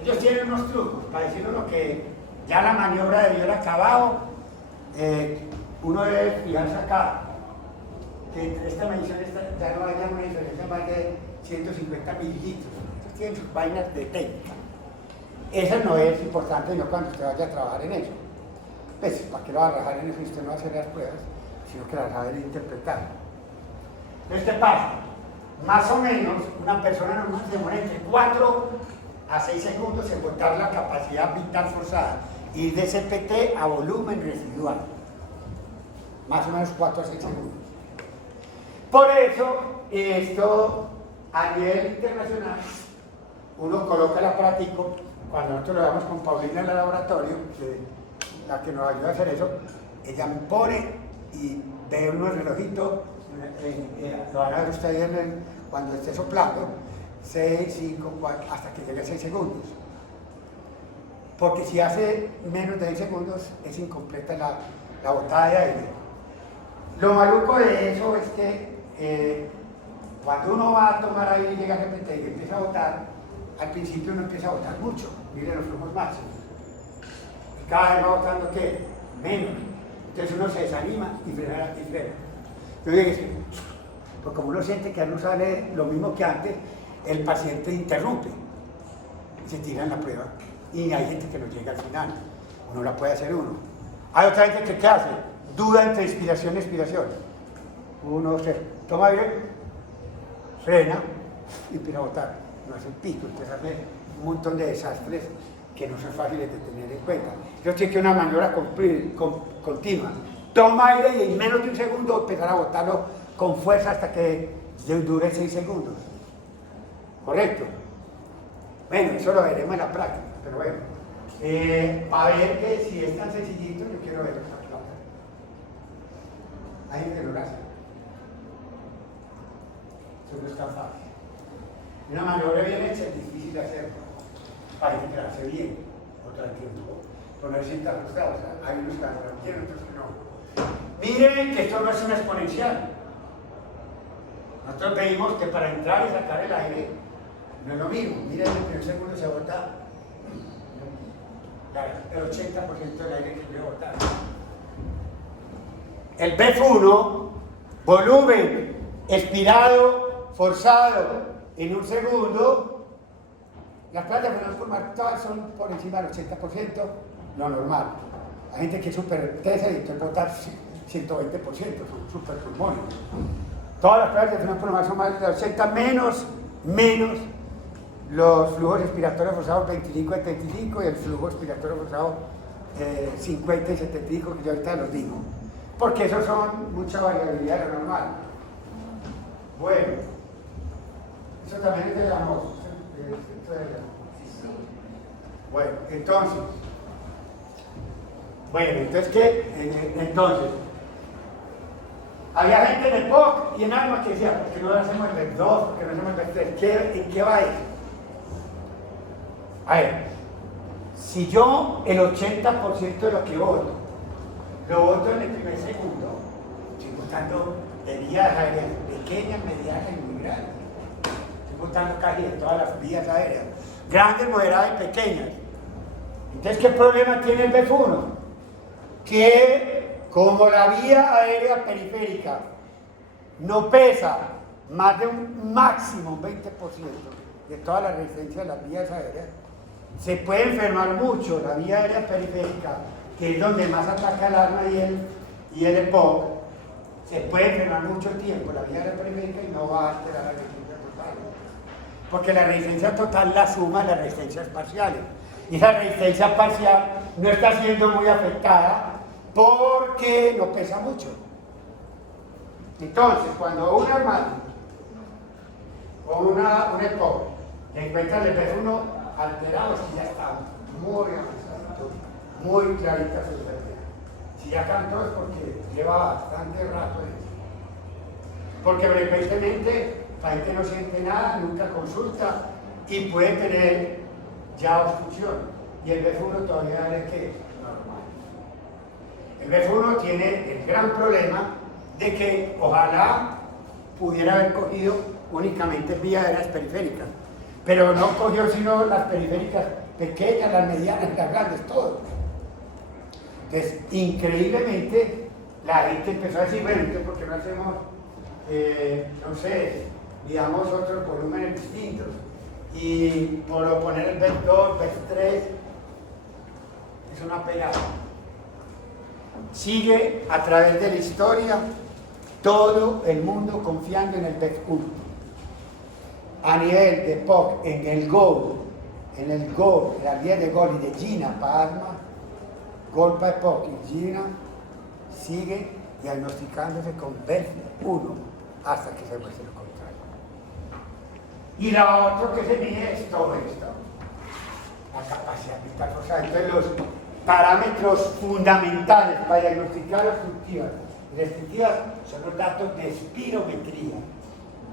ellos tienen unos trucos para decirnos que ya la maniobra debió haber acabado, uno debe fijarse acá, que entre esta medición ya no haya una diferencia más de 150 mililitros. Estos tienen sus vainas de técnica. Eso no es importante, sino cuando usted vaya a trabajar en eso. Pues, ¿para qué lo va a trabajar en eso si usted no va a hacer las pruebas, sino que las va a saber interpretar? Entonces, ¿qué pasa? Más o menos, una persona normal se demora entre 4 a 6 segundos en botar la capacidad vital forzada, ir de CPT a volumen residual. Más o menos 4 a 6 segundos. Por eso, esto a nivel internacional, uno coloca el aparatico. Cuando nosotros lo damos con Paulina en el laboratorio, la que nos ayuda a hacer eso, ella me pone y ve unos relojitos, lo van a ver ustedes cuando esté soplando, 6, 5, 4, hasta que llegue a 6 segundos. Porque si hace menos de 10 segundos es incompleta la botada de aire. Lo maluco de eso es que cuando uno va a tomar aire y llega a repetir y empieza a botar, al principio uno empieza a botar mucho, miren los flujos máximos. Y cada vez va botando ¿qué? Menos. Entonces uno se desanima y frena. Entonces, pues como uno siente que ya no sale lo mismo que antes, el paciente interrumpe y se tira en la prueba. Y hay gente que no llega al final, uno la puede hacer uno. Hay otra gente que ¿qué hace? Duda entre inspiración y expiración. Uno se toma aire, frena y empieza a botar. No hace el pico, entonces hace un montón de desastres que no son fáciles de tener en cuenta. Yo sé que una maniobra continua. Toma aire y en menos de un segundo empezar a botarlo con fuerza hasta que dure 6 segundos. ¿Correcto? Bueno, eso lo veremos en la práctica, pero bueno. Para ver que si es tan sencillito, yo quiero verlo. Hay gente que lo hace. Eso no es tan fácil. Una maniobra bien hecha es difícil de hacer. Hay gente que la hace bien, otra que no. Ponerse interrustados. Hay unos que lo quieren, otros que no. Miren que esto no es una exponencial. Nosotros pedimos que para entrar y sacar el aire no es lo mismo. Miren, en el primer segundo se bota el 80% del aire que quiero botar. El BF1, volumen expirado, forzado en un segundo. Las playas todas son por encima del 80%, lo normal. Hay gente que es súper tesa y te bota 120%, son súper pulmones. Todas las pruebas de freno pulmonar son más de 80, menos los flujos respiratorios forzados 25 y 75 y el flujo respiratorio forzado 50 y 75, que yo ahorita los digo. Porque esos son mucha variabilidad de lo normal. Bueno, eso también es de la voz. Bueno, entonces, ¿qué? Entonces, había gente en el POC y en ALMA que decía, ¿por qué no hacemos el BEC 2? ¿Por qué no hacemos el BEC 3? ¿En qué va eso? A ver, si yo el 80% de lo que voto, lo voto en el primer segundo, estoy votando de vías aéreas pequeñas, medianas y muy grandes. Estoy votando casi de todas las vías aéreas, grandes, moderadas y pequeñas. Entonces, ¿qué problema tiene el BEF1? Que como la vía aérea periférica no pesa más de un máximo, un 20% de toda la resistencia de las vías aéreas, se puede enfermar mucho la vía aérea periférica, que es donde más ataca el arma y el EPOC. Se puede enfermar mucho tiempo la vía aérea periférica y no va a alterar la resistencia total. Porque la resistencia total la suma de las resistencias parciales. Y esa resistencia parcial no está siendo muy afectada porque no pesa mucho. Entonces, cuando un armado o un EPOC le encuentran el BEF1 alterado, si ya está muy avanzado, muy clarita su pérdida. Si ya cantó es porque lleva bastante rato en eso. Porque frecuentemente la gente no siente nada, nunca consulta y puede tener ya obstrucción. Y el BEF1 todavía es que es normal. El BEF1 tiene el gran problema de que ojalá pudiera haber cogido únicamente vías aéreas periféricas. Pero no cogió sino las periféricas pequeñas, las medianas, las grandes, todo. Entonces, increíblemente, la gente empezó a decir, bueno, entonces, ¿por qué no hacemos, no sé, digamos, otros volúmenes distintos? Y por poner el BEF 2, BEF 3, es una pegada. Sigue a través de la historia todo el mundo confiando en el BEF 1. A nivel de POC, en el GOL, la vía de GOL y de GINA para asma, GOL para POC y GINA sigue diagnosticándose con BEF1 hasta que se muestre lo contrario. Y la otra que se mide es todo esto, la capacidad vital forzada. Entonces los parámetros fundamentales para diagnosticar obstructivas y restrictivas son los datos de espirometría.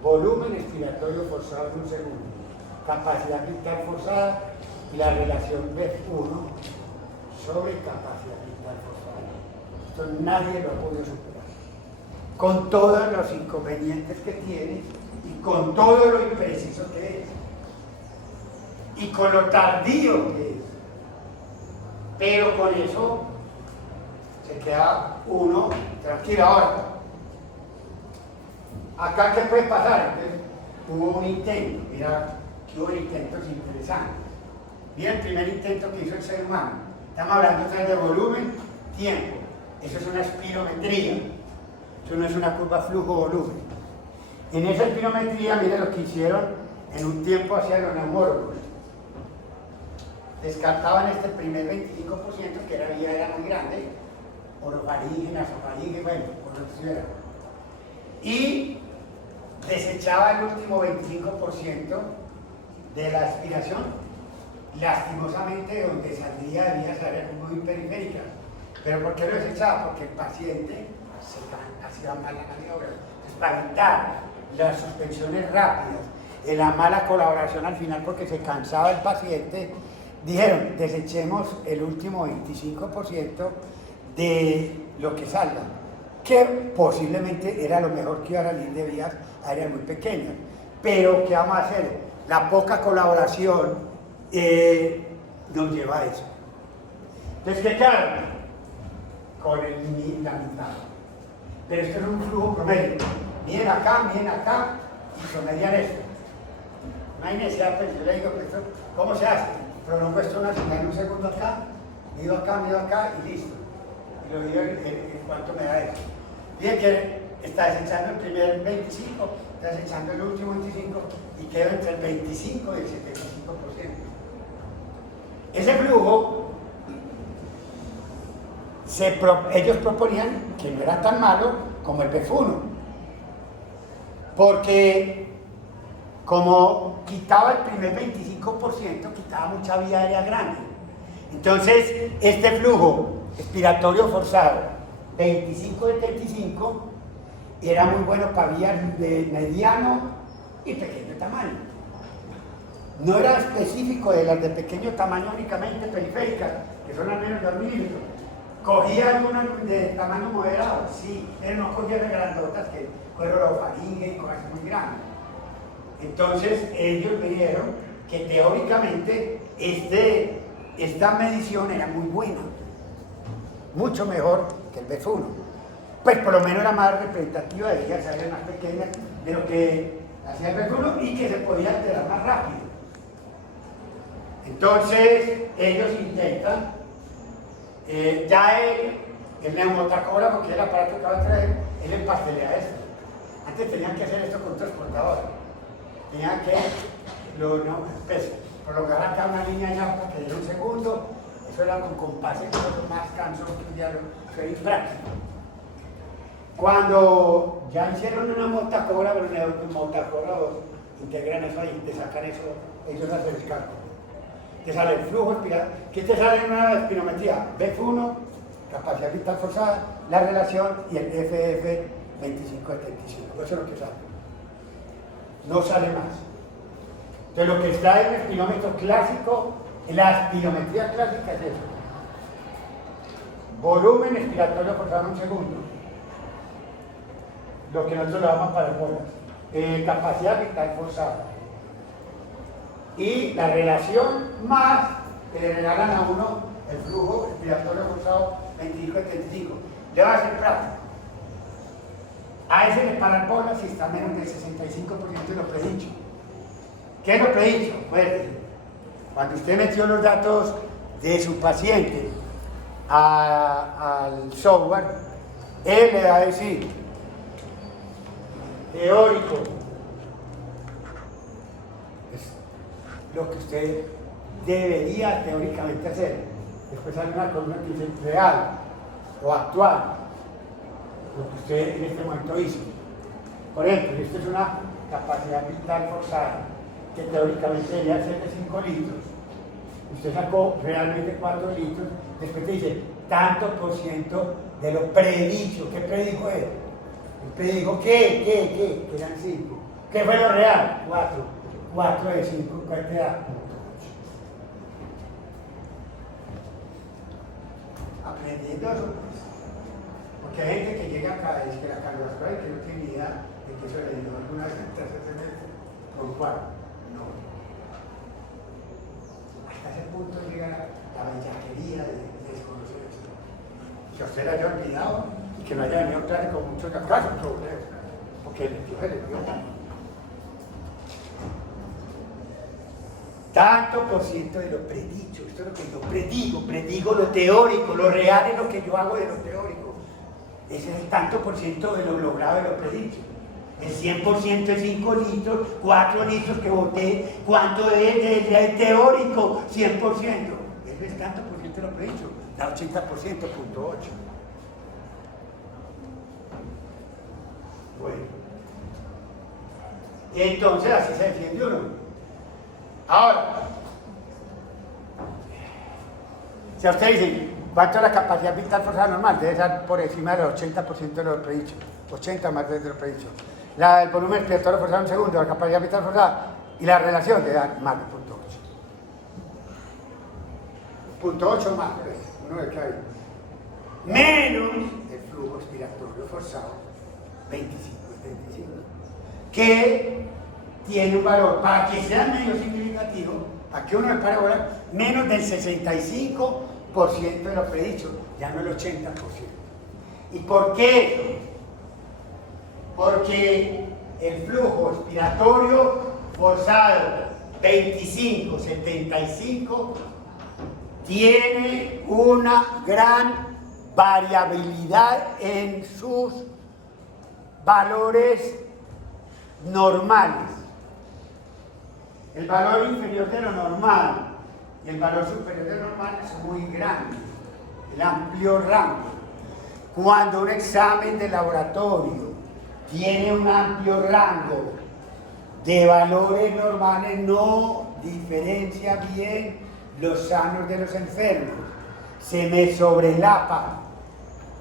Volumen expiratorio forzado en un segundo, capacidad vital forzada y la relación BEF1 sobre capacidad vital forzada. Esto nadie lo ha podido superar. Con todos los inconvenientes que tiene y con todo lo impreciso que es y con lo tardío que es. Pero con eso se queda uno tranquilo. Ahora, acá, ¿qué puede pasar? Entonces, hubo un intento, mira, que hubo intentos interesantes. Mira el primer intento que hizo el ser humano. Estamos hablando otra vez de volumen, tiempo. Eso es una espirometría. Eso no es una curva flujo-volumen. En esa espirometría, mira lo que hicieron en un tiempo hacia los neumólogos. Descartaban este primer 25%, que era muy grande, orofaringe, nasofaringe, bueno, por lo que estuviera. Y desechaba el último 25% de la aspiración, lastimosamente donde saldría de vías aéreas muy periféricas. ¿Pero por qué lo desechaba? Porque el paciente hacía mala maniobra. Entonces, para evitar las suspensiones rápidas, la mala colaboración al final porque se cansaba el paciente, dijeron, desechemos el último 25% de lo que salga, que posiblemente era lo mejor que iba a salir de vías aéreas muy pequeñas. Pero, ¿qué vamos a hacer? La poca colaboración nos lleva a eso. Entonces, ¿qué quedaron? Con la mitad. Pero esto es un flujo promedio. Miren acá, y promedian esto. No hay necesidad, pues yo le digo, pues, ¿cómo se hace? Prolongo esto en un segundo acá, mido acá y listo. Y lo digo en cuánto me da eso. Fíjense que está desechando el primer 25, está desechando el último 25 y queda entre el 25 y el 75%. Ese flujo, ellos proponían que no era tan malo como el BF1, porque como quitaba el primer 25%, quitaba mucha vía aérea grande. Entonces, este flujo expiratorio forzado, 25 de 35, era muy bueno para vías de mediano y pequeño tamaño. No era específico de las de pequeño tamaño únicamente periféricas, que son al menos 2 milímetros. Cogía algunas de tamaño moderado, sí, pero no cogía de grandotas que clorofaringe y cosas muy grandes. Entonces ellos me dijeron que teóricamente esta medición era muy buena, mucho mejor que el BF1. Pues por lo menos era más representativa, debía ser más pequeña de lo que hacía el BF1 y que se podía alterar más rápido. Entonces ellos intentan, ya el neumotacógrafo, que es el aparato que va a traer, él empastelea esto. Antes tenían que hacer esto con transportadores. Tenían que prolongar acá una línea ya para que diera un segundo. Eso era con compases, más cansón que ya fue impráctico. Cuando ya hicieron una motacógrafo, los motacógrafos integran eso ahí, te sacan eso, ellos hacen el cálculo. Te sale el flujo espiral. ¿Qué te sale en una espirometría? BF1, capacidad vital forzada, la relación y el FF 25-75. Eso es lo que sale. No sale más. Entonces lo que está en el espirómetro clásico, la espirometría clásica es eso. Volumen expiratorio forzado en un segundo. Lo que nosotros le llamamos parabolas. Capacidad vital forzada. Y la relación más que le regalan a uno el flujo expiratorio forzado 25-75. Le va a hacer práctico. A ese le paran bolas si está menos del 65% de lo predicho. ¿Qué es lo predicho? Pues, cuando usted metió los datos de su paciente al software, él le va a decir, teórico, es lo que usted debería teóricamente hacer. Después sale una columna que dice real o actual, lo que usted en este momento hizo. Por ejemplo, esto es una capacidad vital forzada que teóricamente debería ser de 5 litros. Usted sacó realmente 4 litros, después te dice tanto por ciento de lo predicho. ¿Qué predijo él? Él predijo que eran 5. ¿Qué fue lo real? 4. 4 de 5, ¿cuál te da? Aprendiendo eso, pues. Porque hay gente que llega acá y dice que la cardiovascular y que no tiene idea de que eso le dio alguna vez en tercer semestre con 4. No. Hasta ese punto llega la bellaquería de desconocer eso. Que usted la haya olvidado y que no haya venido a clase con muchos casos, porque el tío se le dio tanto por ciento de lo predicho. Esto es lo que yo predigo lo teórico, lo real es lo que yo hago de lo teórico. Ese es el tanto por ciento de lo logrado de lo predicho. El 100% es 5 litros, 4 litros que boté. ¿Cuánto es de teórico? 100%. Eso es tanto por ciento de lo predicho. Da 80%, punto 8. Bueno. Entonces así se defiende uno. Ahora, si a usted dice, ¿cuánto es la capacidad vital forzada normal? Debe estar por encima del 80% de lo predicho. 80 más de lo predicho. El volumen expiratorio forzado en un segundo, la capacidad vital forzada y la relación debe dar más de punto 8. Punto 8 más, uno de que hay. Menos el flujo expiratorio forzado, 25-75. Que tiene un valor, para que sea medio significativo, aquí uno le para ahora, menos del 65% de lo predicho, ya no el 80%. ¿Y por qué? Porque el flujo expiratorio forzado 25-75 tiene una gran variabilidad en sus valores normales. El valor inferior de lo normal y el valor superior de lo normal es muy grande, el amplio rango. Cuando un examen de laboratorio tiene un amplio rango de valores normales, no diferencia bien los sanos de los enfermos. Se me sobrelapa.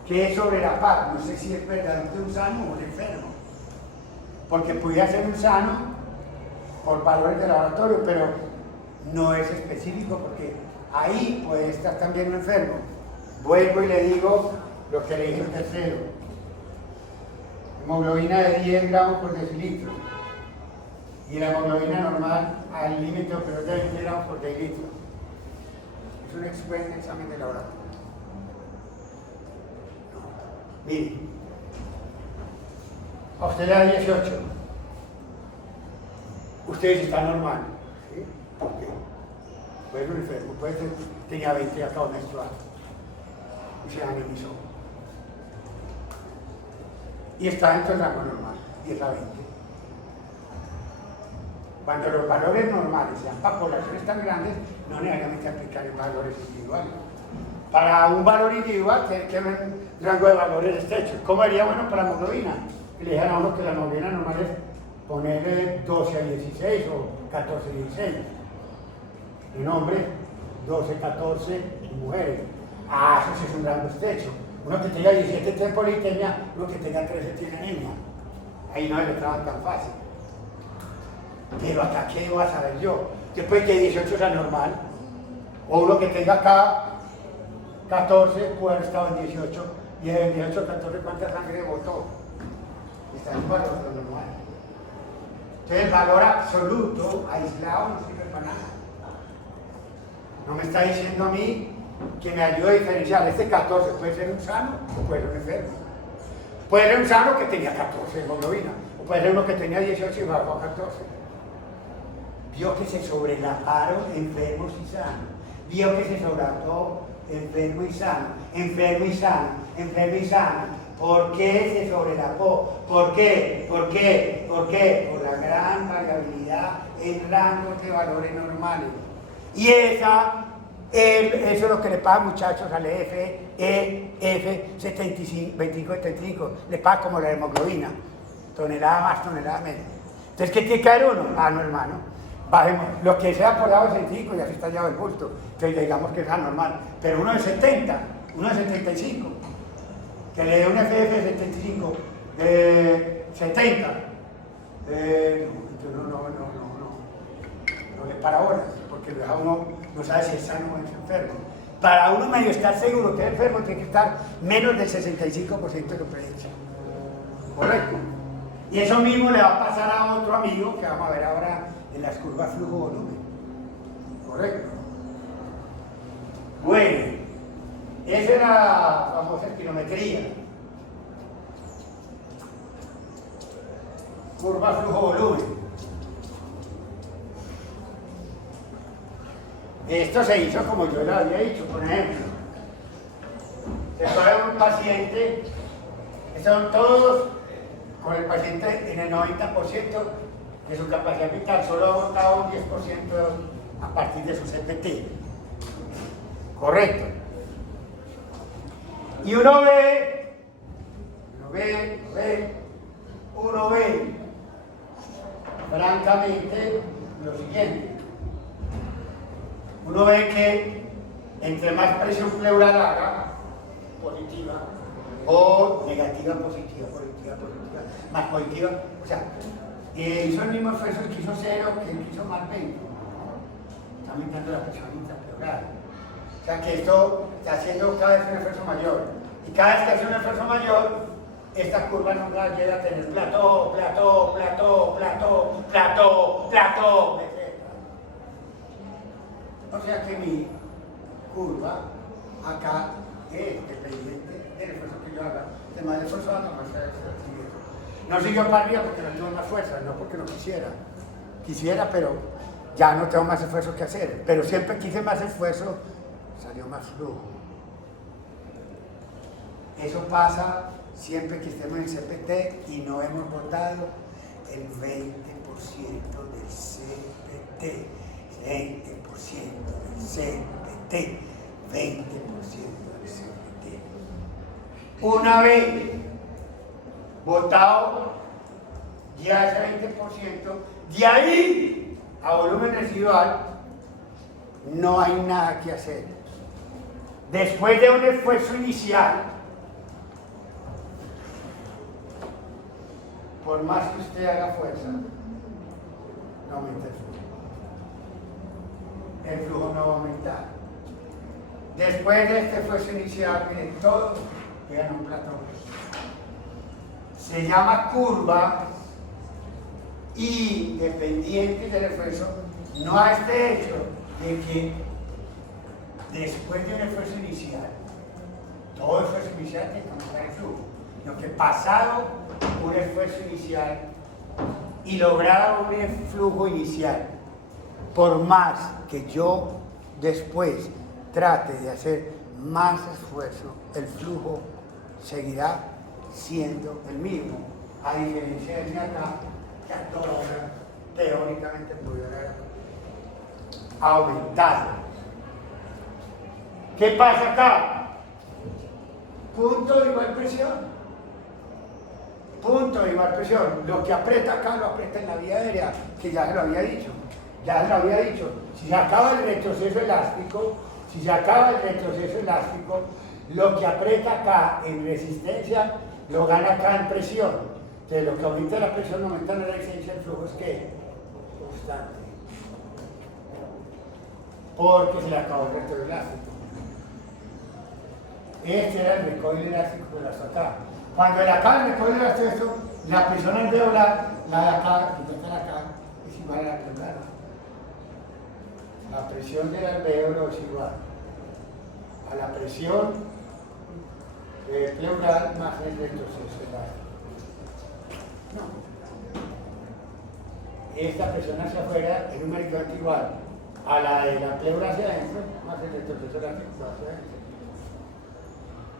¿Qué es sobrelapar? No sé si es verdaderamente un sano o un enfermo. Porque pudiera ser un sano por valores de laboratorio, pero no es específico porque ahí puede estar también un enfermo. Vuelvo y le digo lo que le dije al tercero. Hemoglobina de 10 gramos por decilitro. Y la hemoglobina normal al límite superior de 20 gramos por decilitro. Es un examen de laboratorio. Mire, a usted le da 18. Usted dice está normal. ¿Sí? ¿Por qué? Puede ser un enfermo, puede ser, tenía 20 y acabó de menstruar. Y se anemizó. Y está dentro del rango normal, 10 a 20. Cuando los valores normales sean para poblaciones tan grandes, no necesariamente aplicar en valores individuales. Para un valor individual, que un rango de valores estrecho. ¿Cómo sería bueno para la hemoglobina? Que le dijeran a uno que la hemoglobina normal es ponerle 12 a 16 o 14 a 16. En hombres, 12 a 14 en mujeres. Ah, eso sí es un rango estrecho. Uno que tenga 17 tiene politemia, uno que tenga 13 tiene anemia. Ahí no le trabaja tan fácil. Pero acá, ¿qué voy a saber yo? Después que 18 sea normal, o uno que tenga acá 14, puede haber estado en 18, y en 18, 14, ¿cuánta sangre botó? Está en un valor normal. Entonces el valor absoluto, aislado, no sirve para nada. No me está diciendo a mí que me ayude a diferenciar. Este 14 puede ser un sano o puede ser un enfermo. Puede ser un sano que tenía 14 de hemoglobina, o puede ser uno que tenía 18 y bajó a 14. Vio que se sobrelaparon enfermos y sanos. Vio que se sobrelapó enfermo y sano, enfermo y sano, enfermo y sano. ¿Por qué se sobrelapó? ¿Por qué? ¿Por qué? ¿Por qué? Por la gran variabilidad en rangos de valores normales. Y eso es lo que le pasa, muchachos, al F 25-75, le pasa como la hemoglobina, tonelada más, tonelada menos. Entonces, ¿qué tiene que haber uno? Ah, no, hermano, bajemos, lo que sea por lado científico ya se está llevado el bulto, entonces digamos que es anormal, pero uno de 70, uno de 75, que le dé un FF de 75, de 70, no le para horas, porque uno no sabe si es sano o es enfermo. Para uno medio estar seguro que es enfermo, tiene que estar menos del 65% de preferencia. ¿Correcto? Y eso mismo le va a pasar a otro amigo que vamos a ver ahora en las curvas flujo-volumen. ¿Correcto? Bueno, esa es la famosa espirometría. Curva flujo-volumen. Esto se hizo como yo lo había dicho, por ejemplo. Se fue un paciente, son todos con el paciente en el 90% de su capacidad vital, solo ha votado un 10% a partir de su CPT. Correcto. Y uno ve, francamente, lo siguiente. Uno ve que entre más presión pleural haga, positiva, o negativa, positiva, más positiva, o sea, hizo el mismo esfuerzo que hizo 0 que el que hizo más 20, está aumentando la presión intrapleural. O sea que esto está haciendo cada vez un esfuerzo mayor, y cada vez que hace un esfuerzo mayor, esta curva no la llega a tener plató, etc. O sea que mi curva acá es dependiente del esfuerzo que yo haga. El más esfuerzo haga, más no siguió para arriba porque no tuvo más fuerza, no porque no quisiera. Quisiera, pero ya no tengo más esfuerzo que hacer. Pero siempre quise más esfuerzo, salió más flujo. Eso pasa siempre que estemos en CPT y no hemos votado el 20% del CPT, 20% del CPT, 20% del CPT. Una vez votado ya ese 20%, de ahí a volumen residual no hay nada que hacer. Después de un esfuerzo inicial, por más que usted haga fuerza, no aumenta el flujo. El flujo no va a aumentar. Después de este esfuerzo inicial, miren, todo queda en un platón. Se llama curva y dependiente del esfuerzo, no a este hecho de que después de un esfuerzo inicial, todo esfuerzo inicial tiene que aumentar el flujo. Lo que pasado un esfuerzo inicial y logrado un flujo inicial, por más que yo después trate de hacer más esfuerzo, el flujo seguirá siendo el mismo, a diferencia de acá, que a toda hora teóricamente pudiera aumentar. ¿Qué pasa acá? Punto de igual presión. Punto de igual presión. Lo que aprieta acá lo aprieta en la vía aérea, que ya se lo había dicho. Ya se lo había dicho. Si se acaba el retroceso elástico, lo que aprieta acá en resistencia lo gana acá en presión. Entonces lo que aumenta la presión aumenta la resistencia, el flujo es que constante. Porque se le acabó el retroceso elástico. Este era el recoil elástico que lo acá. Cuando le acaba el recoil elástico, la presión alveolar, la de acá, es igual a la alveolar. La presión del alveolo es igual a la presión pleural más el retroceso elástico. No. Esta presión hacia afuera es numericamente igual a la de la pleura hacia adentro más el retroceso elástico hacia adentro.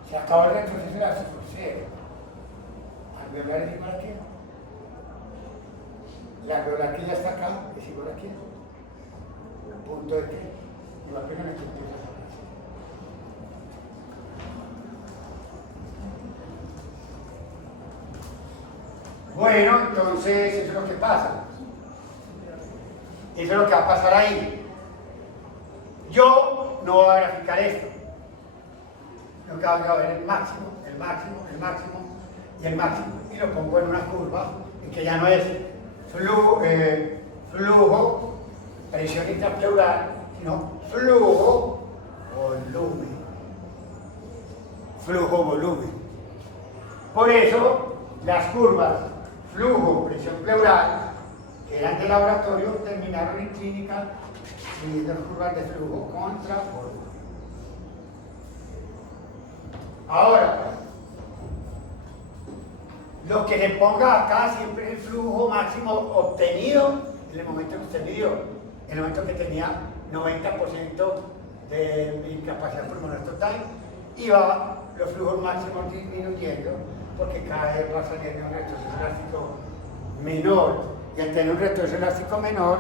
Se acabó el retroceso elástico, cero. ¿Alveolar es igual a qué? La alveolar que ya está acá es igual a qué? ¿Punto de qué? Igual que en el punto de esa. Bueno, entonces eso es lo que pasa. Eso es lo que va a pasar ahí. Yo no voy a graficar esto. Lo que voy a ver el máximo, el máximo, el máximo y el máximo. Y lo pongo en una curva, en que ya no es flujo, presión intrapleural, sino flujo, volumen. Flujo, volumen. Por eso, las curvas flujo, presión pleural, que eran de laboratorio, terminaron en clínica midiendo curvas de flujo contra volumen. Ahora, lo que le ponga acá siempre es el flujo máximo obtenido en el momento que usted midió, en el momento que tenía 90% de incapacidad pulmonar total, y va los flujos máximos disminuyendo porque cada vez va saliendo un retroceso elástico menor, y al tener un retroceso elástico menor,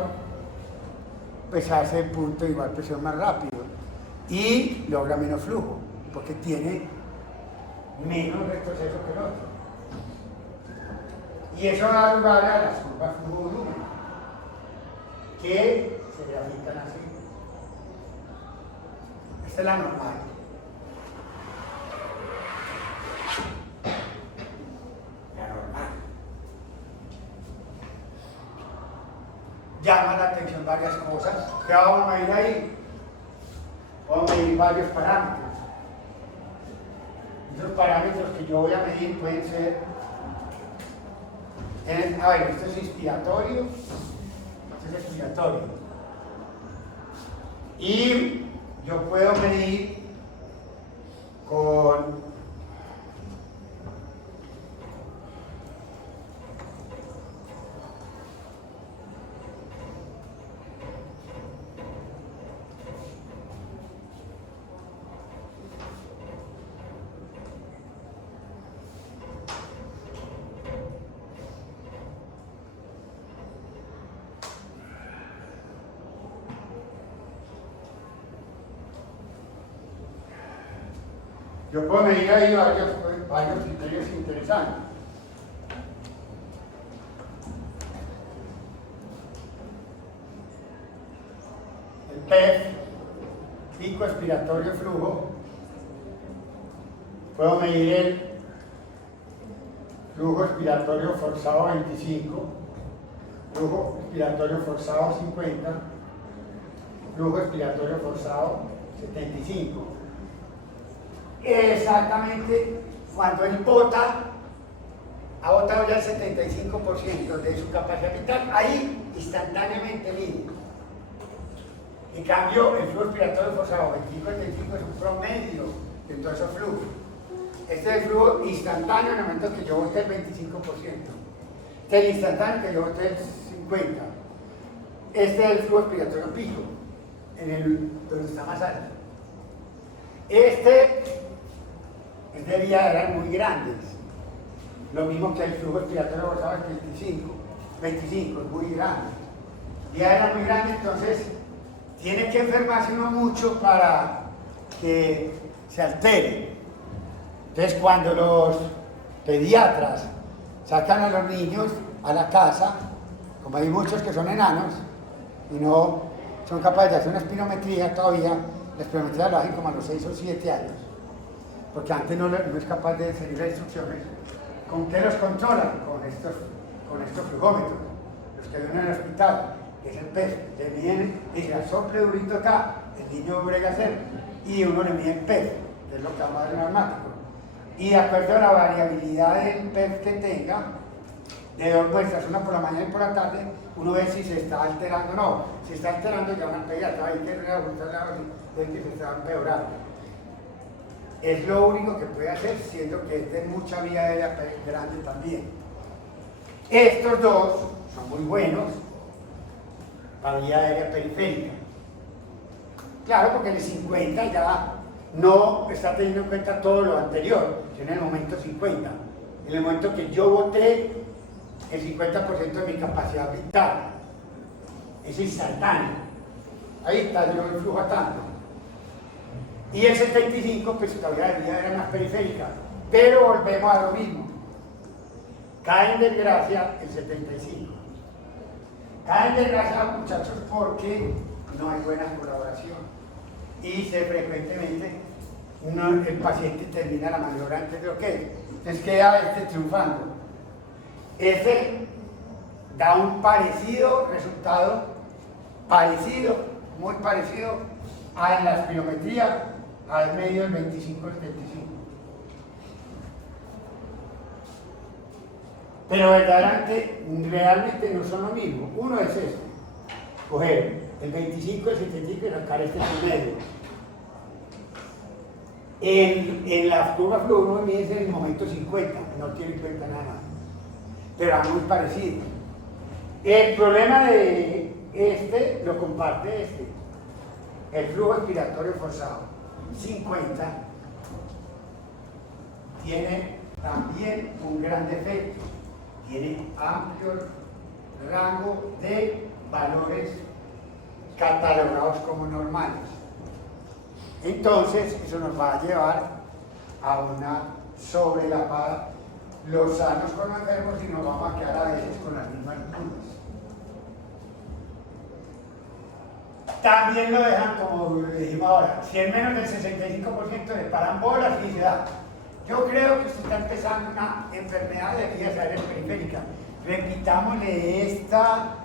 pues hace el punto de igual presión más rápido y logra menos flujo porque tiene menos retroceso que el otro. Y eso da lugar a las curvas flujo-volumen, que se grafican así. Esta es la normal. La normal. Llama la atención varias cosas. ¿Qué vamos a medir ahí? Vamos a medir varios parámetros. Esos parámetros que yo voy a medir pueden ser, a ver, esto es inspiratorio, y yo puedo medir con Yo puedo medir ahí varios criterios interesantes. El PEF, pico expiratorio flujo. Puedo medir el flujo expiratorio forzado 25, flujo expiratorio forzado 50, flujo expiratorio forzado 75. Exactamente cuando él bota, ha botado ya el 75% de su capacidad vital, ahí instantáneamente mide. En cambio, el flujo expiratorio forzado 25-75 es un promedio de todos esos flujos. Este es el flujo instantáneo en el momento que yo bote el 25%. Este es el instantáneo que yo bote el 50%. Este es el flujo expiratorio pico, donde está más alto. Este es de vías muy grandes. Lo mismo que el flujo expiratorio forzado es 25, es muy grande. Vías muy grande, entonces tiene que enfermarse uno mucho para que se altere. Entonces, cuando los pediatras sacan a los niños a la casa, como hay muchos que son enanos y no son capaces de hacer una espirometría todavía, la espirometría la hacen como a los 6 o 7 años, porque antes no es capaz de seguir las instrucciones. ¿Con qué los controlan? Con estos flujómetros, los que ven en el hospital, que es el PEF. Le miden, dice, sople durito acá, el niño brega a hacer, y uno le mide el PEF, que es lo que vamos a ver en el neumático. Y de acuerdo a la variabilidad del PEF que tenga, de 2 muestras, una por la mañana y por la tarde, uno ve si se está alterando o no. Si está alterando, llama al pediatra, hay que reajustar la dosis de que se está empeorando. Es lo único que puede hacer, siendo que es de mucha vía aérea grande también. Estos dos son muy buenos para vía aérea periférica. Claro, porque el 50 ya no está teniendo en cuenta todo lo anterior, sino en el momento 50. En el momento que yo boté el 50% de mi capacidad vital, es instantáneo. Ahí está, yo el flujo a tanto. Y el 75, pues todavía debería era más periférica. Pero volvemos a lo mismo. Cae en desgracia el 75. Cae en desgracia, muchachos, porque no hay buena colaboración. Y frecuentemente el paciente termina la maniobra antes de lo que es. Entonces queda este triunfando. Este da un parecido resultado, muy parecido a la espirometría, al medio del 25-75. Pero realmente no son lo mismo. Uno es este, coger el 25, el 75 y sacar este promedio. En la curva flujo uno mide en el momento 50, no tiene en cuenta nada más. Pero es muy parecido. El problema de este lo comparte este. El flujo expiratorio forzado 50 tiene también un gran defecto. Tiene amplio rango de valores catalogados como normales. Entonces, eso nos va a llevar a una sobrelapada los sanos con los enfermos y nos vamos a quedar a veces con las mismas curvas. También lo dejan, como dijimos ahora, si es menos del 65% le paran bolas y se da. Yo creo que se está empezando una enfermedad de vías aéreas periféricas. Repitámosle esta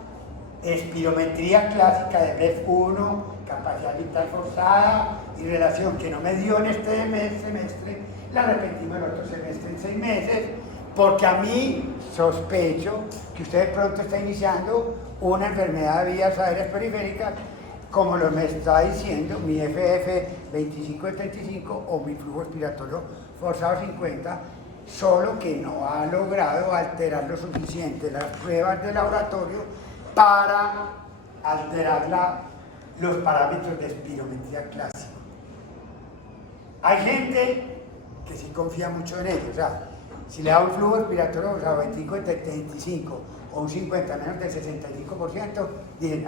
espirometría clásica de BEF1, capacidad vital forzada y relación que no me dio en este semestre, la repetimos el otro semestre en 6 meses, porque a mí sospecho que usted de pronto está iniciando una enfermedad de vías aéreas periféricas, como lo me está diciendo mi FF 25-75 o mi flujo expiratorio forzado 50, solo que no ha logrado alterar lo suficiente las pruebas de laboratorio para alterar los parámetros de espirometría clásica. Hay gente que sí confía mucho en ello, o sea, si le da un flujo expiratorio forzado 25 o un 50 menos del 65%, dicen,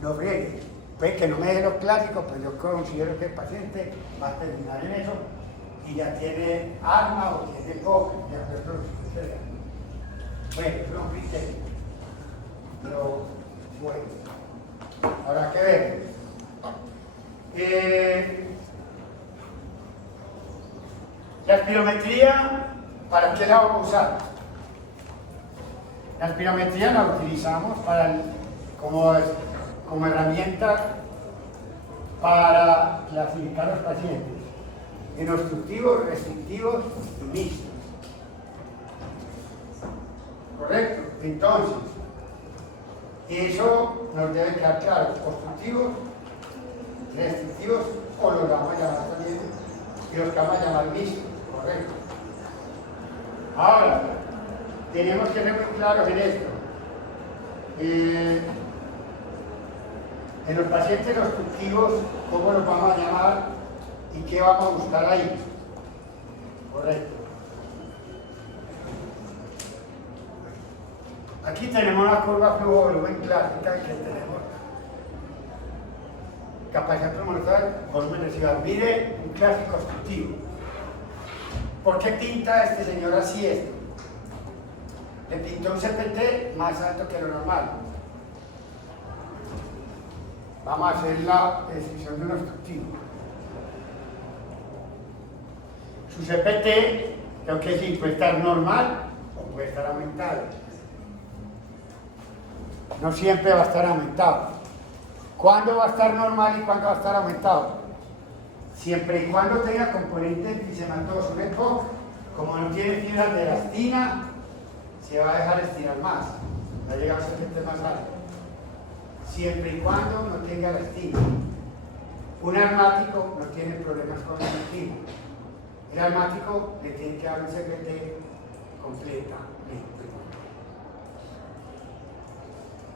no friegue. Pues que no me dé los clásicos, pues yo considero que el paciente va a terminar en eso y ya tiene asma o tiene EPOC, de acuerdo a lo que usted crea. Bueno, eso es un criterio. Pero bueno, habrá que ver. La espirometría, ¿para qué la vamos a usar? La espirometría la utilizamos como herramienta para clasificar a los pacientes en obstructivos, restrictivos y mixtos. ¿Correcto? Entonces, eso nos debe quedar claro. Obstructivos, restrictivos, o los vamos a llamar también, y los que vamos a llamar mixtos. Correcto. Ahora, tenemos que ser muy claros en esto. En los pacientes obstructivos, ¿cómo los vamos a llamar y qué vamos a buscar ahí? Correcto. Aquí tenemos una curva flujo-volumen clásica que tenemos capacidad pulmonar, volumen residual. Mire un clásico obstructivo. ¿Por qué pinta este señor así esto? Le pintó un CPT más alto que lo normal. Vamos a hacer la descripción de un obstructivo. Su CPT, creo que sí, puede estar normal o puede estar aumentado. No siempre va a estar aumentado. ¿Cuándo va a estar normal y cuándo va a estar aumentado? Siempre y cuando tenga componente enfisematoso. Un EPOC, como no tiene fibras de elastina, se va a dejar estirar más. Va a llegar a un CPT más alto. Siempre y cuando no tenga elastina. Un asmático no tiene problemas con la elastina. El asmático le tiene que dar un CPT completamente.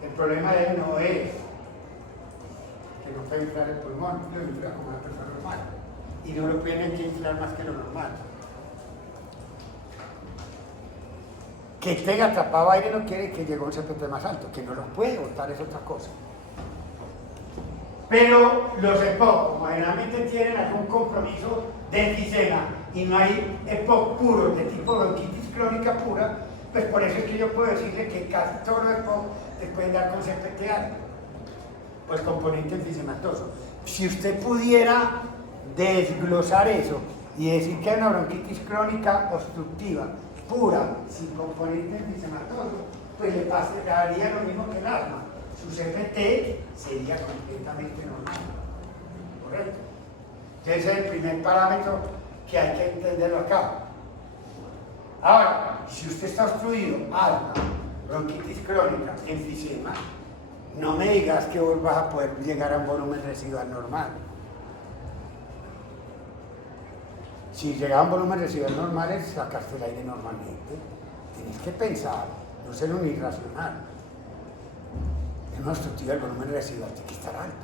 El problema de él no es que no puede inflar el pulmón, lo infla como una persona normal. Y no lo tienen que inflar más que lo normal. Que tenga tapado aire no quiere que llegue a un CPT más alto, que no lo puede botar es otra cosa. Pero los EPOC, como generalmente tienen algún compromiso de enfisema y no hay EPOC puros de tipo bronquitis crónica pura, pues por eso es que yo puedo decirle que casi todos los EPOC les pueden dar con CPT alto, pues componente enfisematoso. Si usted pudiera desglosar eso y decir que hay una bronquitis crónica obstructiva pura, sin componente enfisematoso, pues le daría lo mismo que el asma. Su CPT sería completamente normal. ¿Correcto? Ese es el primer parámetro que hay que entenderlo acá. Ahora, si usted está obstruido, asma, bronquitis crónica, enfisema, no me digas que vos vas a poder llegar a un volumen residual normal. Si llega a un volumen residual normal es sacaste el aire normalmente. Tienes que pensar, no ser un irracional. En una obstructiva el volumen residual tiene que estar alto.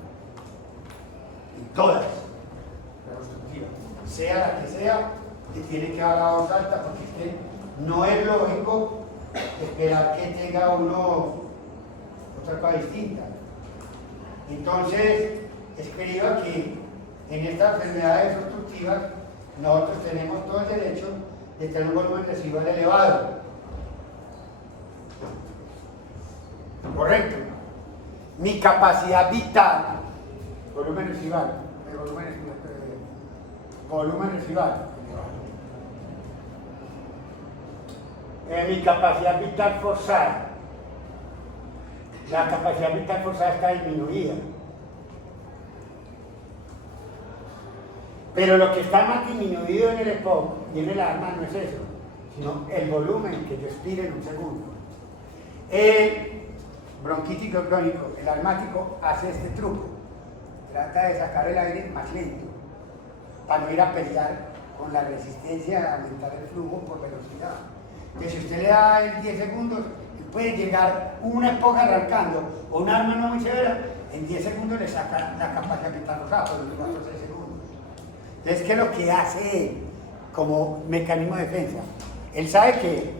En todas las obstructivas, sea la que sea, te tiene que dar la voz alta porque es que no es lógico esperar que tenga uno otra cosa distinta. Entonces, escriba que en estas enfermedades obstructivas nosotros tenemos todo el derecho de tener un volumen residual elevado. Correcto. Mi capacidad vital, volumen residual, mi capacidad vital forzada. La capacidad vital forzada está disminuida. Pero lo que está más disminuido en el EPOC y en el asma no es eso, sino el volumen que yo expire en un segundo. El bronquítico crónico, el asmático, hace este truco. Trata de sacar el aire más lento, para no ir a pelear con la resistencia a aumentar el flujo por velocidad. Que si usted le da en 10 segundos, puede llegar una EPOC arrancando o un asma no muy severa, en 10 segundos le saca la capacidad vital forzada, por los 4 o 6 segundos. Entonces, ¿qué es lo que hace él como mecanismo de defensa? Él sabe que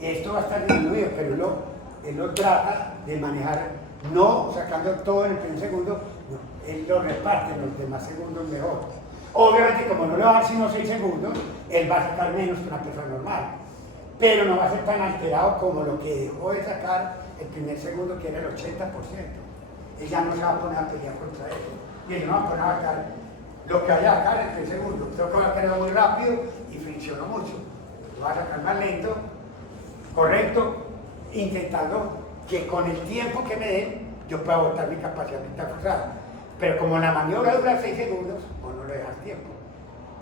esto va a estar disminuido, pero él lo trata de manejar, no sacando todo en el primer segundo, no, él lo reparte en los demás segundos mejor. Obviamente, como no le va a dar sino 6 segundos, él va a sacar menos que una persona normal. Pero no va a ser tan alterado como lo que dejó de sacar el primer segundo, que era el 80%. Él ya no se va a poner a pelear contra eso. Y él no va a poner a sacar lo que vaya a sacar en 3 segundos. Creo que va a quedar muy rápido y friccionó mucho. Lo va a sacar más lento, correcto, intentando que con el tiempo que me den, yo pueda botar mi capacidad mental forzada. Pero como la maniobra dura 6 segundos, o no le dejas tiempo.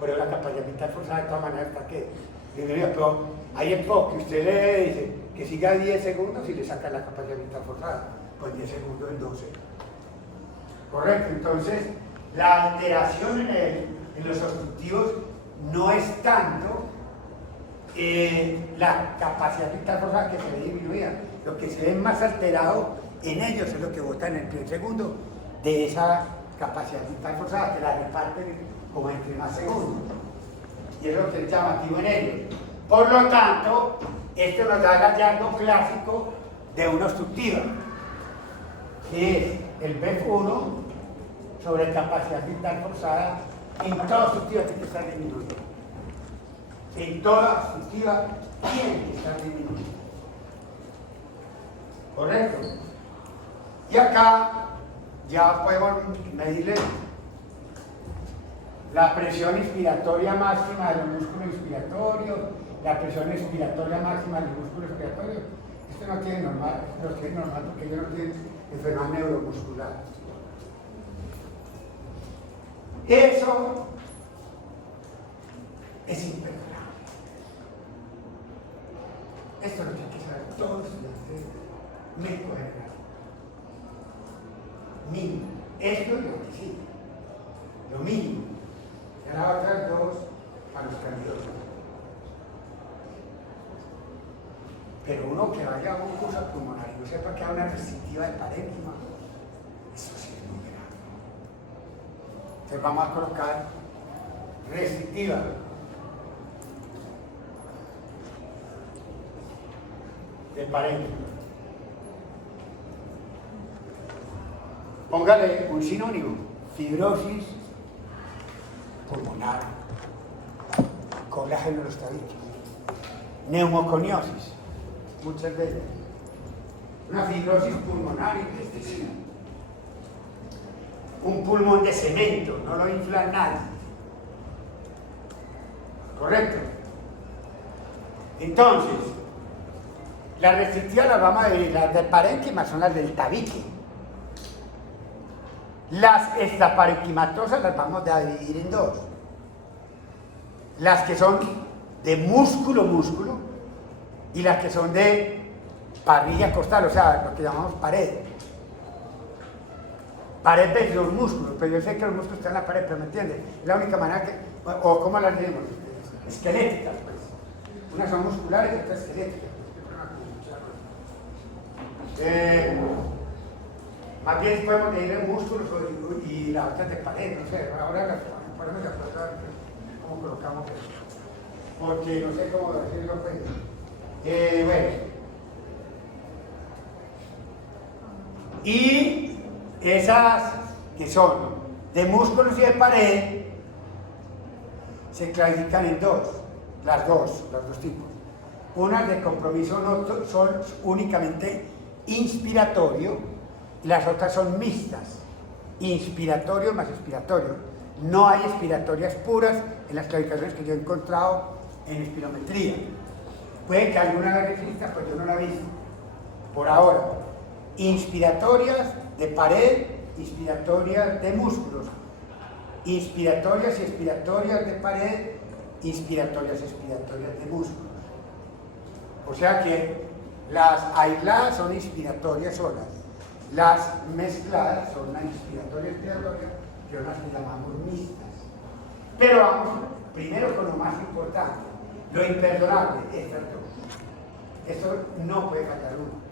Pero la capacidad mental forzada de todas maneras está que, pero hay enfoque, usted le dice que siga 10 segundos y le saca la capacidad mental forzada, pues 10 segundos en 12. Correcto, entonces la alteración en los obstructivos no es tanto la capacidad mental forzada que se ve disminuida, lo que se ve más alterado en ellos es lo que vota en el primer segundo de esa capacidad mental forzada, que la reparten como entre más segundos. Y es lo que es llamativo en ellos. Por lo tanto, esto nos da el hallazgo clásico de una obstructiva, que es el BF1 sobre capacidad mental forzada. En toda obstructiva tiene que estar disminuido. En toda obstructiva tiene que estar disminuido. ¿Correcto? Y acá ya podemos medirle la presión inspiratoria máxima del músculo inspiratorio, la presión expiratoria máxima del músculo expiratorio. Esto no tiene normal, esto no tiene normal porque ellos no tienen enfermedad neuromuscular. Eso es imperdonable. Esto lo tiene que saber todos los estudiantes médicos generales. Mínimo. Esto es lo que sí. Lo mínimo. Y ahora otras dos para los candidatos. Pero uno que vaya a un curso pulmonar y no sepa que hay una restrictiva de parénquima, eso sí es muy grave. Entonces vamos a colocar restrictiva. De parénquima. Póngale un sinónimo: fibrosis pulmonar, colágeno en los tabiques, neumoconiosis, muchas veces, una fibrosis pulmonar intestinal, un pulmón de cemento, no lo infla nadie. ¿Correcto? Entonces, las restrictivas las vamos a dividir, las de parénquima son las del tabique. Las extraparenquimatosas las vamos a dividir en dos. Las que son de músculo y las que son de parrilla costal, o sea, lo que llamamos pared. Pared de los músculos, pero yo sé que los músculos están en la pared, pero ¿me entiendes? Es la única manera que, o ¿cómo las decimos? Esqueléticas, pues. Unas son musculares y otras esqueléticas. Más bien podemos dividir en músculos y las otras de pared, no sé, ahora las ponemos de acuerdo cómo colocamos eso, porque no sé cómo decirlo, pues. Bueno. Y esas que son de músculos y de pared se clasifican en dos, los dos tipos. Unas de compromiso no son únicamente inspiratorio, y las otras son mixtas, inspiratorio más expiratorio. No hay expiratorias puras en las clasificaciones que yo he encontrado en espirometría. Puede que alguna vez exista, pues yo no la he visto por ahora. Inspiratorias de pared, inspiratorias de músculos, inspiratorias y expiratorias de pared, inspiratorias y expiratorias de músculos. O sea que las aisladas son inspiratorias solas, las mezcladas son una inspiratoria y expiratoria, que son las que llamamos mixtas. Pero vamos primero con lo más importante, lo imperdonable, estas dos. Esto no puede fallar uno.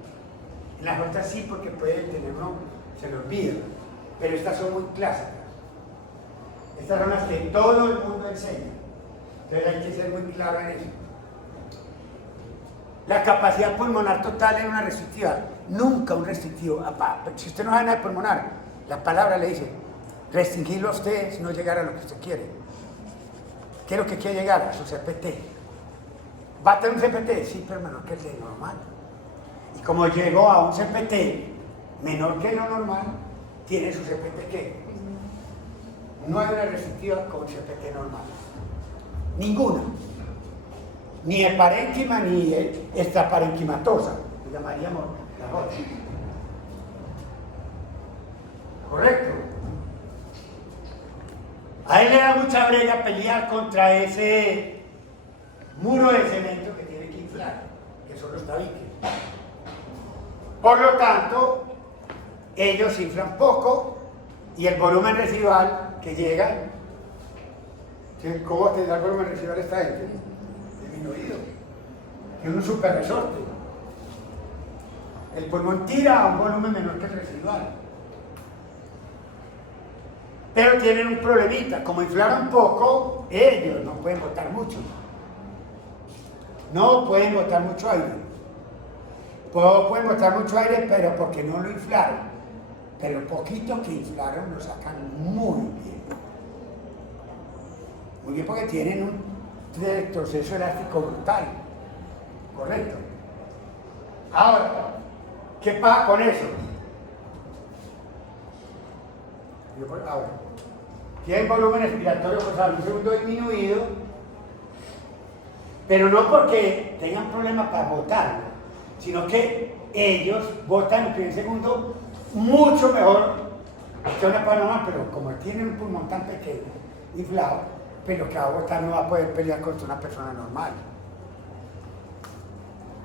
En las otras sí, porque puede tener uno, se lo olvida, pero estas son muy clásicas. Estas son las que todo el mundo enseña. Entonces hay que ser muy claro en eso. La capacidad pulmonar total es una restrictiva, nunca un restrictivo. Si usted no sabe nada de pulmonar, la palabra le dice, restringirlo a usted es no llegar a lo que usted quiere. ¿Qué es lo que quiere llegar? A su CPT. ¿Va a tener un CPT? Sí, pero menor que el de normal. Y como llegó a un CPT menor que lo normal, tiene su CPT ¿qué? No hay una restrictiva con CPT normal. Ninguna. Ni el parénquima ni el extraparenquimatosa. Lo llamaríamos la otra. ¿Correcto? A él le da mucha brega pelear contra ese muro de cemento que tiene que inflar, que son los tabiques. Por lo tanto, ellos inflan poco y el volumen residual que llega, ¿cómo tendrá el volumen residual esta gente? Disminuido. Es un super resorte. El pulmón tira a un volumen menor que el residual. Pero tienen un problemita, como inflaron poco, ellos no pueden botar mucho. No pueden botar mucho aire. Pueden botar mucho aire, pero porque no lo inflaron. Pero el poquito que inflaron lo sacan muy bien. Muy bien porque tienen un retroceso elástico brutal. Correcto. Ahora, ¿qué pasa con eso? Ahora, tienen volumen respiratorio forzado un segundo disminuido, pero no porque tengan problemas para botarlo, sino que ellos botan el primer segundo mucho mejor que una persona normal, pero como tienen un pulmón tan pequeño, inflado, pero que va a botar no va a poder pelear contra una persona normal.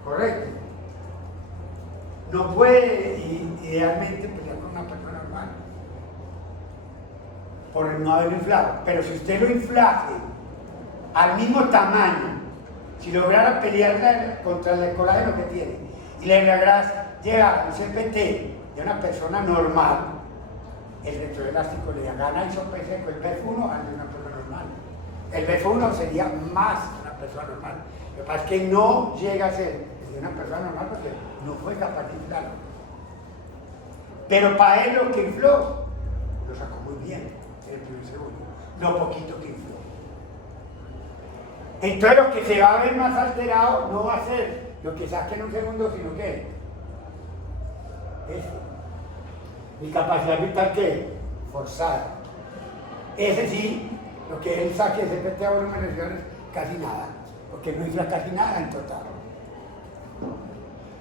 Correcto. No puede idealmente pelear con una persona normal por no haberlo inflado, pero si usted lo inflase al mismo tamaño, si lograra pelear contra el colágeno que tiene y le lograra llegar a un CPT de una persona normal, el retroelástico le gana isopese con el BF1 al de una persona normal. El BF1 sería más que una persona normal. Lo que pasa es que no llega a ser de una persona normal porque no fue capaz de inflarlo. Pero para él lo que infló, lo sacó muy bien en el primer segundo. Lo poquito que infló. Entonces lo que se va a ver más alterado no va a ser lo que saque en un segundo, sino que esto. Mi capacidad vital que forzada. Ese sí, lo que él saque de CPT a volumen residual es casi nada, porque no infla casi nada en total.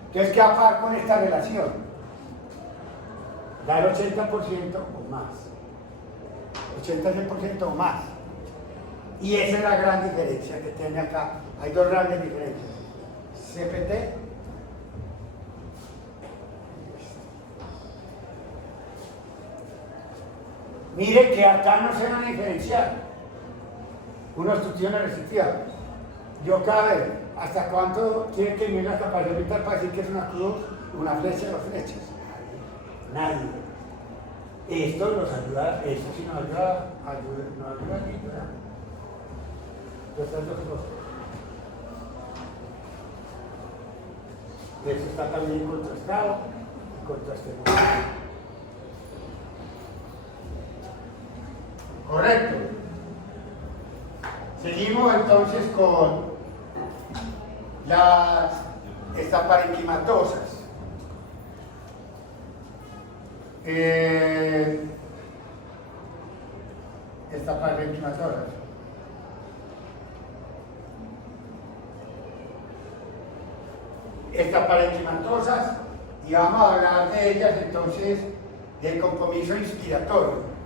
Entonces, ¿qué va a pasar con esta relación? Da el 80% o más. 80% o más. Y esa es la gran diferencia que tiene acá. Hay dos grandes diferencias. CPT. Mire que acá no se van a diferenciar una obstrucción restrictiva. Yo cada vez, ¿hasta cuánto tiene que medir la capacidad vital para decir que es una cruz, una flecha o dos flechas? Nadie. Esto nos ayuda, esto sí nos ayuda a ¿verdad? Estas dos cosas. Esto está también contrastado y contrastado. Correcto. Seguimos entonces con las estaparenquimatosas. Estaparenquimatosas. Estaparenquimatosas, y vamos a hablar de ellas entonces del compromiso inspiratorio.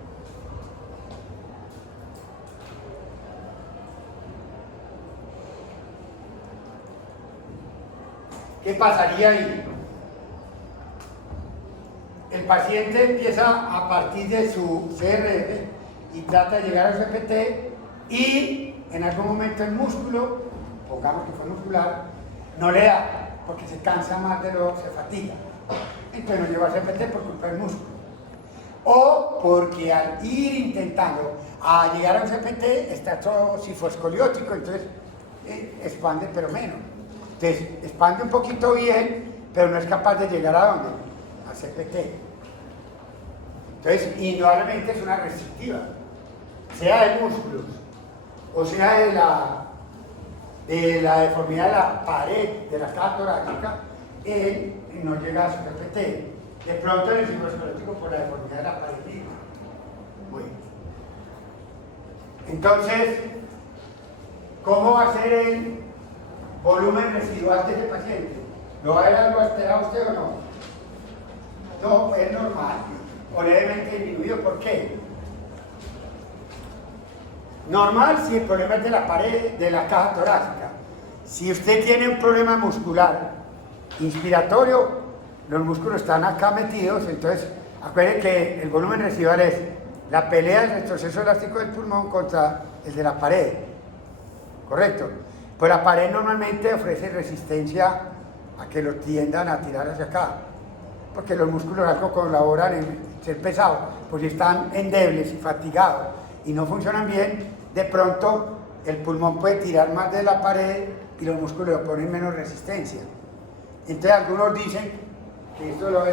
¿Qué pasaría ahí? El paciente empieza a partir de su CRF y trata de llegar al CPT y en algún momento el músculo, pongamos que fue muscular, no le da porque se cansa más de lo que se fatiga. Entonces no llegó al CPT por culpa del músculo. O porque al ir intentando a llegar a un CPT está todo sifoscoliótico, entonces expande pero menos. Entonces, expande un poquito bien, pero no es capaz de llegar a dónde? Al CPT. Entonces, indudablemente es una restrictiva, sea de músculos, o sea de la deformidad de la pared de la caja torácica, él no llega a su PPT. De pronto en el fibroesquelético por la deformidad de la pared misma. Bueno. Entonces, ¿cómo va a ser el volumen residual de ese paciente? ¿Lo va a ver algo alterado usted o no? No, es normal, o levemente disminuido. ¿Por qué? Normal si el problema es de la pared de la caja torácica. Si usted tiene un problema muscular inspiratorio, los músculos están acá metidos, entonces acuérdense que el volumen residual es la pelea del retroceso elástico del pulmón contra el de la pared, ¿correcto? Pues la pared normalmente ofrece resistencia a que lo tiendan a tirar hacia acá, porque los músculos algo colaboran en ser pesados, pues si están endebles y fatigados y no funcionan bien, de pronto el pulmón puede tirar más de la pared y los músculos le ponen menos resistencia. Entonces algunos dicen que esto lo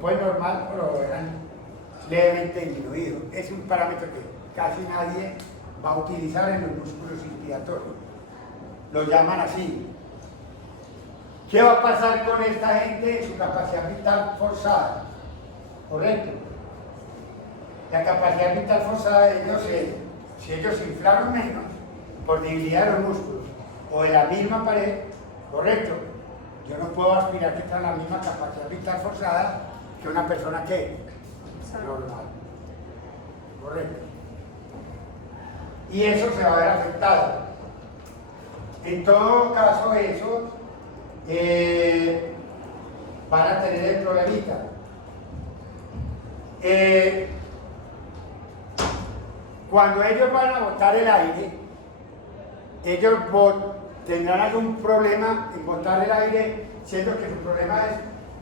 pueden normal o lo verán levemente disminuido. Es un parámetro que casi nadie va a utilizar en los músculos inspiratorios. Lo llaman así. ¿Qué va a pasar con esta gente? Su capacidad vital forzada. ¿Correcto? La capacidad vital forzada de ellos es, si ellos se inflaron menos por debilidad de los músculos o de la misma pared, ¿correcto? Yo no puedo aspirar que tenga la misma capacidad vital forzada que una persona que normal. Correcto. Y eso se va a ver afectado. En todo caso, eso van a tener el problemita. Cuando ellos van a botar el aire, ellos tendrán algún problema en botar el aire, siendo que su problema es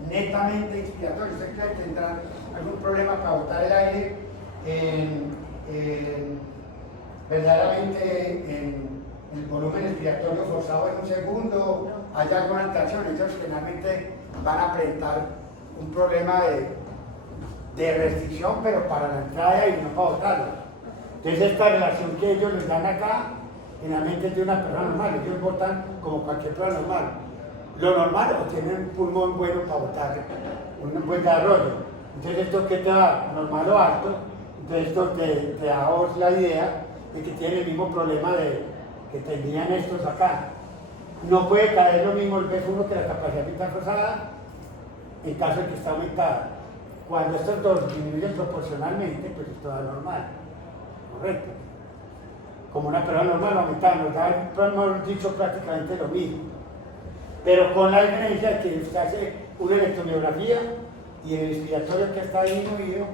netamente inspiratorio. ¿Usted cree que tendrán algún problema para botar el aire verdaderamente en el volumen respiratorio forzado en un segundo? ¿Hay alguna alteración? Ellos generalmente van a presentar un problema de restricción, pero para la entrada de aire, no para botarlo. Entonces esta relación que ellos les dan acá, generalmente es de una persona normal. Ellos botan como cualquier persona normal. Lo normal, o tienen un pulmón bueno para botar un buen desarrollo. Entonces esto que te da normal o alto, entonces esto te da a vos la idea de que tiene el mismo problema que tendrían estos acá. No puede caer lo mismo el P1 que la capacidad vital forzada en caso de que está aumentada. Cuando estos dos disminuyen proporcionalmente, pues esto da normal. Correcto. Como una persona normal aumentada, nos da, hemos dicho, prácticamente lo mismo. Pero con la diferencia de que usted hace una electromiografía y el expiratorio que está disminuido,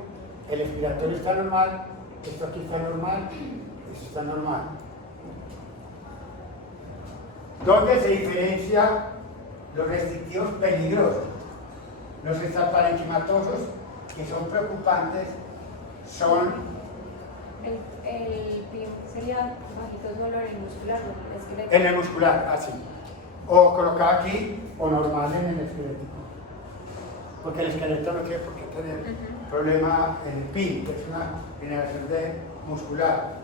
el expiratorio está normal, esto aquí está normal, esto está normal. ¿Dónde se diferencia los restrictivos peligrosos? Los extraparenquimatosos, que son preocupantes, son... El sería bajito solo en el muscular, ¿no? Esquelético. En el muscular, así. O colocado aquí, o normal en el esquelético. Porque el esqueleto no tiene por qué tener problema en el PIN, que es una generación de muscular.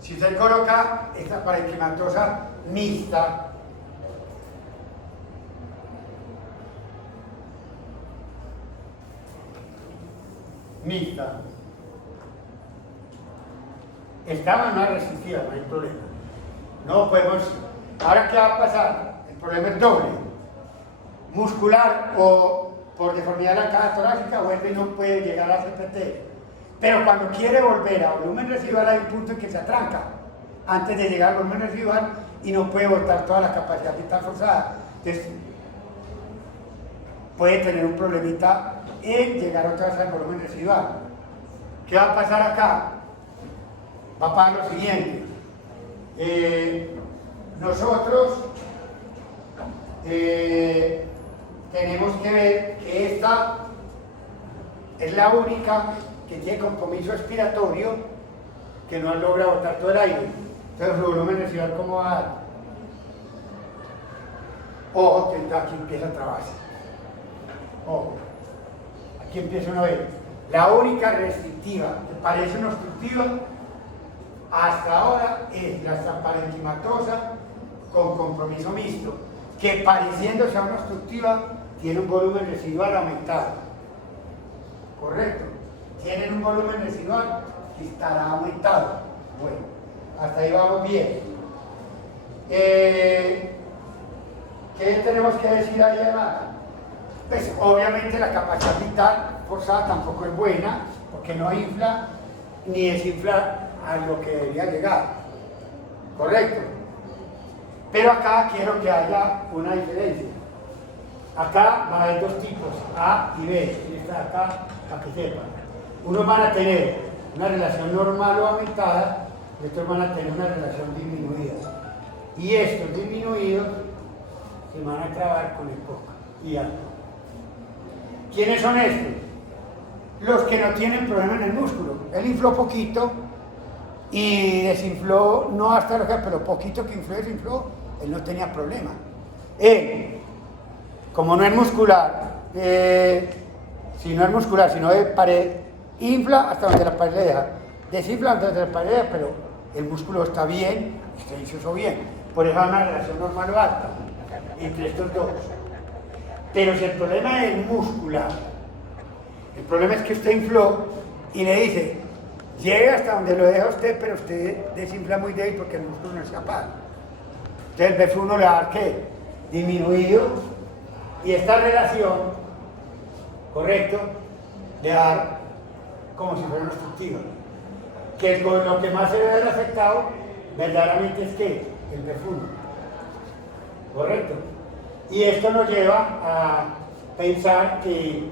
Si usted coloca esta parenquimatosa mixta, estaba más restrictiva, no hay problema. No podemos. Ahora, ¿qué va a pasar? El problema es doble. Muscular o por deformidad de la caja torácica vuelve y no puede llegar a CPT. Pero cuando quiere volver a volumen residual hay un punto en que se atranca antes de llegar al volumen residual y no puede botar toda la capacidad vital forzada. Entonces, puede tener un problemita en llegar otra vez al volumen residual. ¿Qué va a pasar acá? Va a pasar lo siguiente. Nosotros tenemos que ver que esta es la única que tiene compromiso expiratorio que no logra botar todo el aire. Entonces, su volumen residual, ¿cómo va a dar? Ojo, que aquí empieza a trabarse. Ojo, aquí empieza una vez. La única restrictiva que parece una obstructiva hasta ahora es la extraparenquimatosa con compromiso mixto, que pareciéndose a una obstructiva tiene un volumen residual aumentado. ¿Correcto? Tienen un volumen residual que estará aumentado. Bueno, hasta ahí vamos bien. ¿Qué tenemos que decir ahí además? Pues obviamente la capacidad vital forzada tampoco es buena, porque no infla ni desinfla a lo que debería llegar. ¿Correcto? Pero acá quiero que haya una diferencia. Acá va a haber dos tipos, A y B, y esta de acá, para que sepan. Unos van a tener una relación normal o aumentada, y estos van a tener una relación disminuida. Y estos disminuidos se van a trabar con EPOC y alto. ¿Quiénes son estos? Los que no tienen problema en el músculo. Él infló poquito y desinfló, no hasta lo que, pero poquito que infló y desinfló, él no tenía problema. Él, como no es muscular, si no es muscular, sino de pared, infla hasta donde la pared le deja, desinfla hasta donde la pared le deja, pero el músculo está bien, se hizo bien. Por eso hay una relación normal o alta entre estos dos. Pero si el problema es muscular, el problema es que usted infló y le dice, llegue hasta donde lo deja usted, pero usted desinfla muy débil porque el músculo no es capaz. Entonces el B1 le va a dar ¿qué? Disminuido, y esta relación, correcto, le va a dar como si fuera una obstructiva. Que con lo que más se ve afectado, verdaderamente es que el B1. Correcto. Y esto nos lleva a pensar que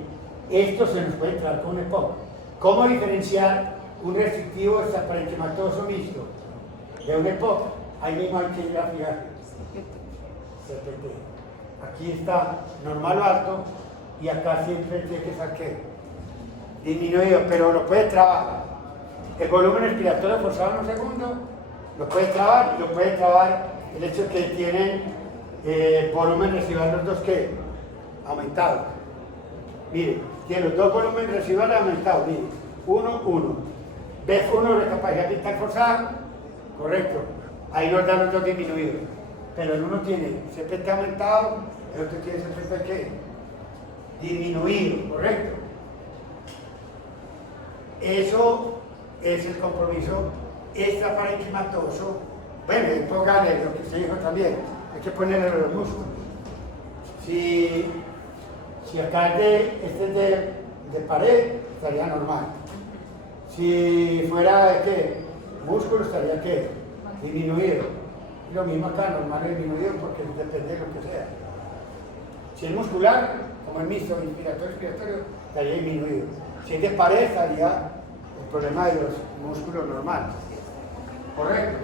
esto se nos puede entrar con EPOC. ¿Cómo diferenciar un restrictivo extraparenquimatoso mixto de un EPOC? Ahí mismo hay que ir a fijar. CPT. Aquí está normal o alto y acá siempre tiene que estar ¿qué? Disminuido, pero lo puede trabar. El volumen respiratorio forzado en un segundo lo puede trabar, y lo puede trabar el hecho que tienen volumen residual los dos que aumentados. Mire, tiene los dos volúmenes residuales aumentados, mire, 1, 1. B1 de capacidad vital forzada, correcto, ahí nos dan los dos disminuidos, pero el uno tiene CPT aumentado, el otro tiene CPT ¿qué? Disminuido, correcto. Eso es el compromiso extraparenquimatoso. Bueno, póngale lo que usted dijo también, hay que ponerle los músculos. Si acá este es de pared, estaría normal. Si fuera de ¿qué? Músculo, estaría ¿qué? Disminuido. Y lo mismo acá, normal y disminuido, porque depende de lo que sea. Si es muscular, como el mixto, inspiratorio, estaría disminuido. Si es de pared, estaría el problema de los músculos normales. ¿Correcto?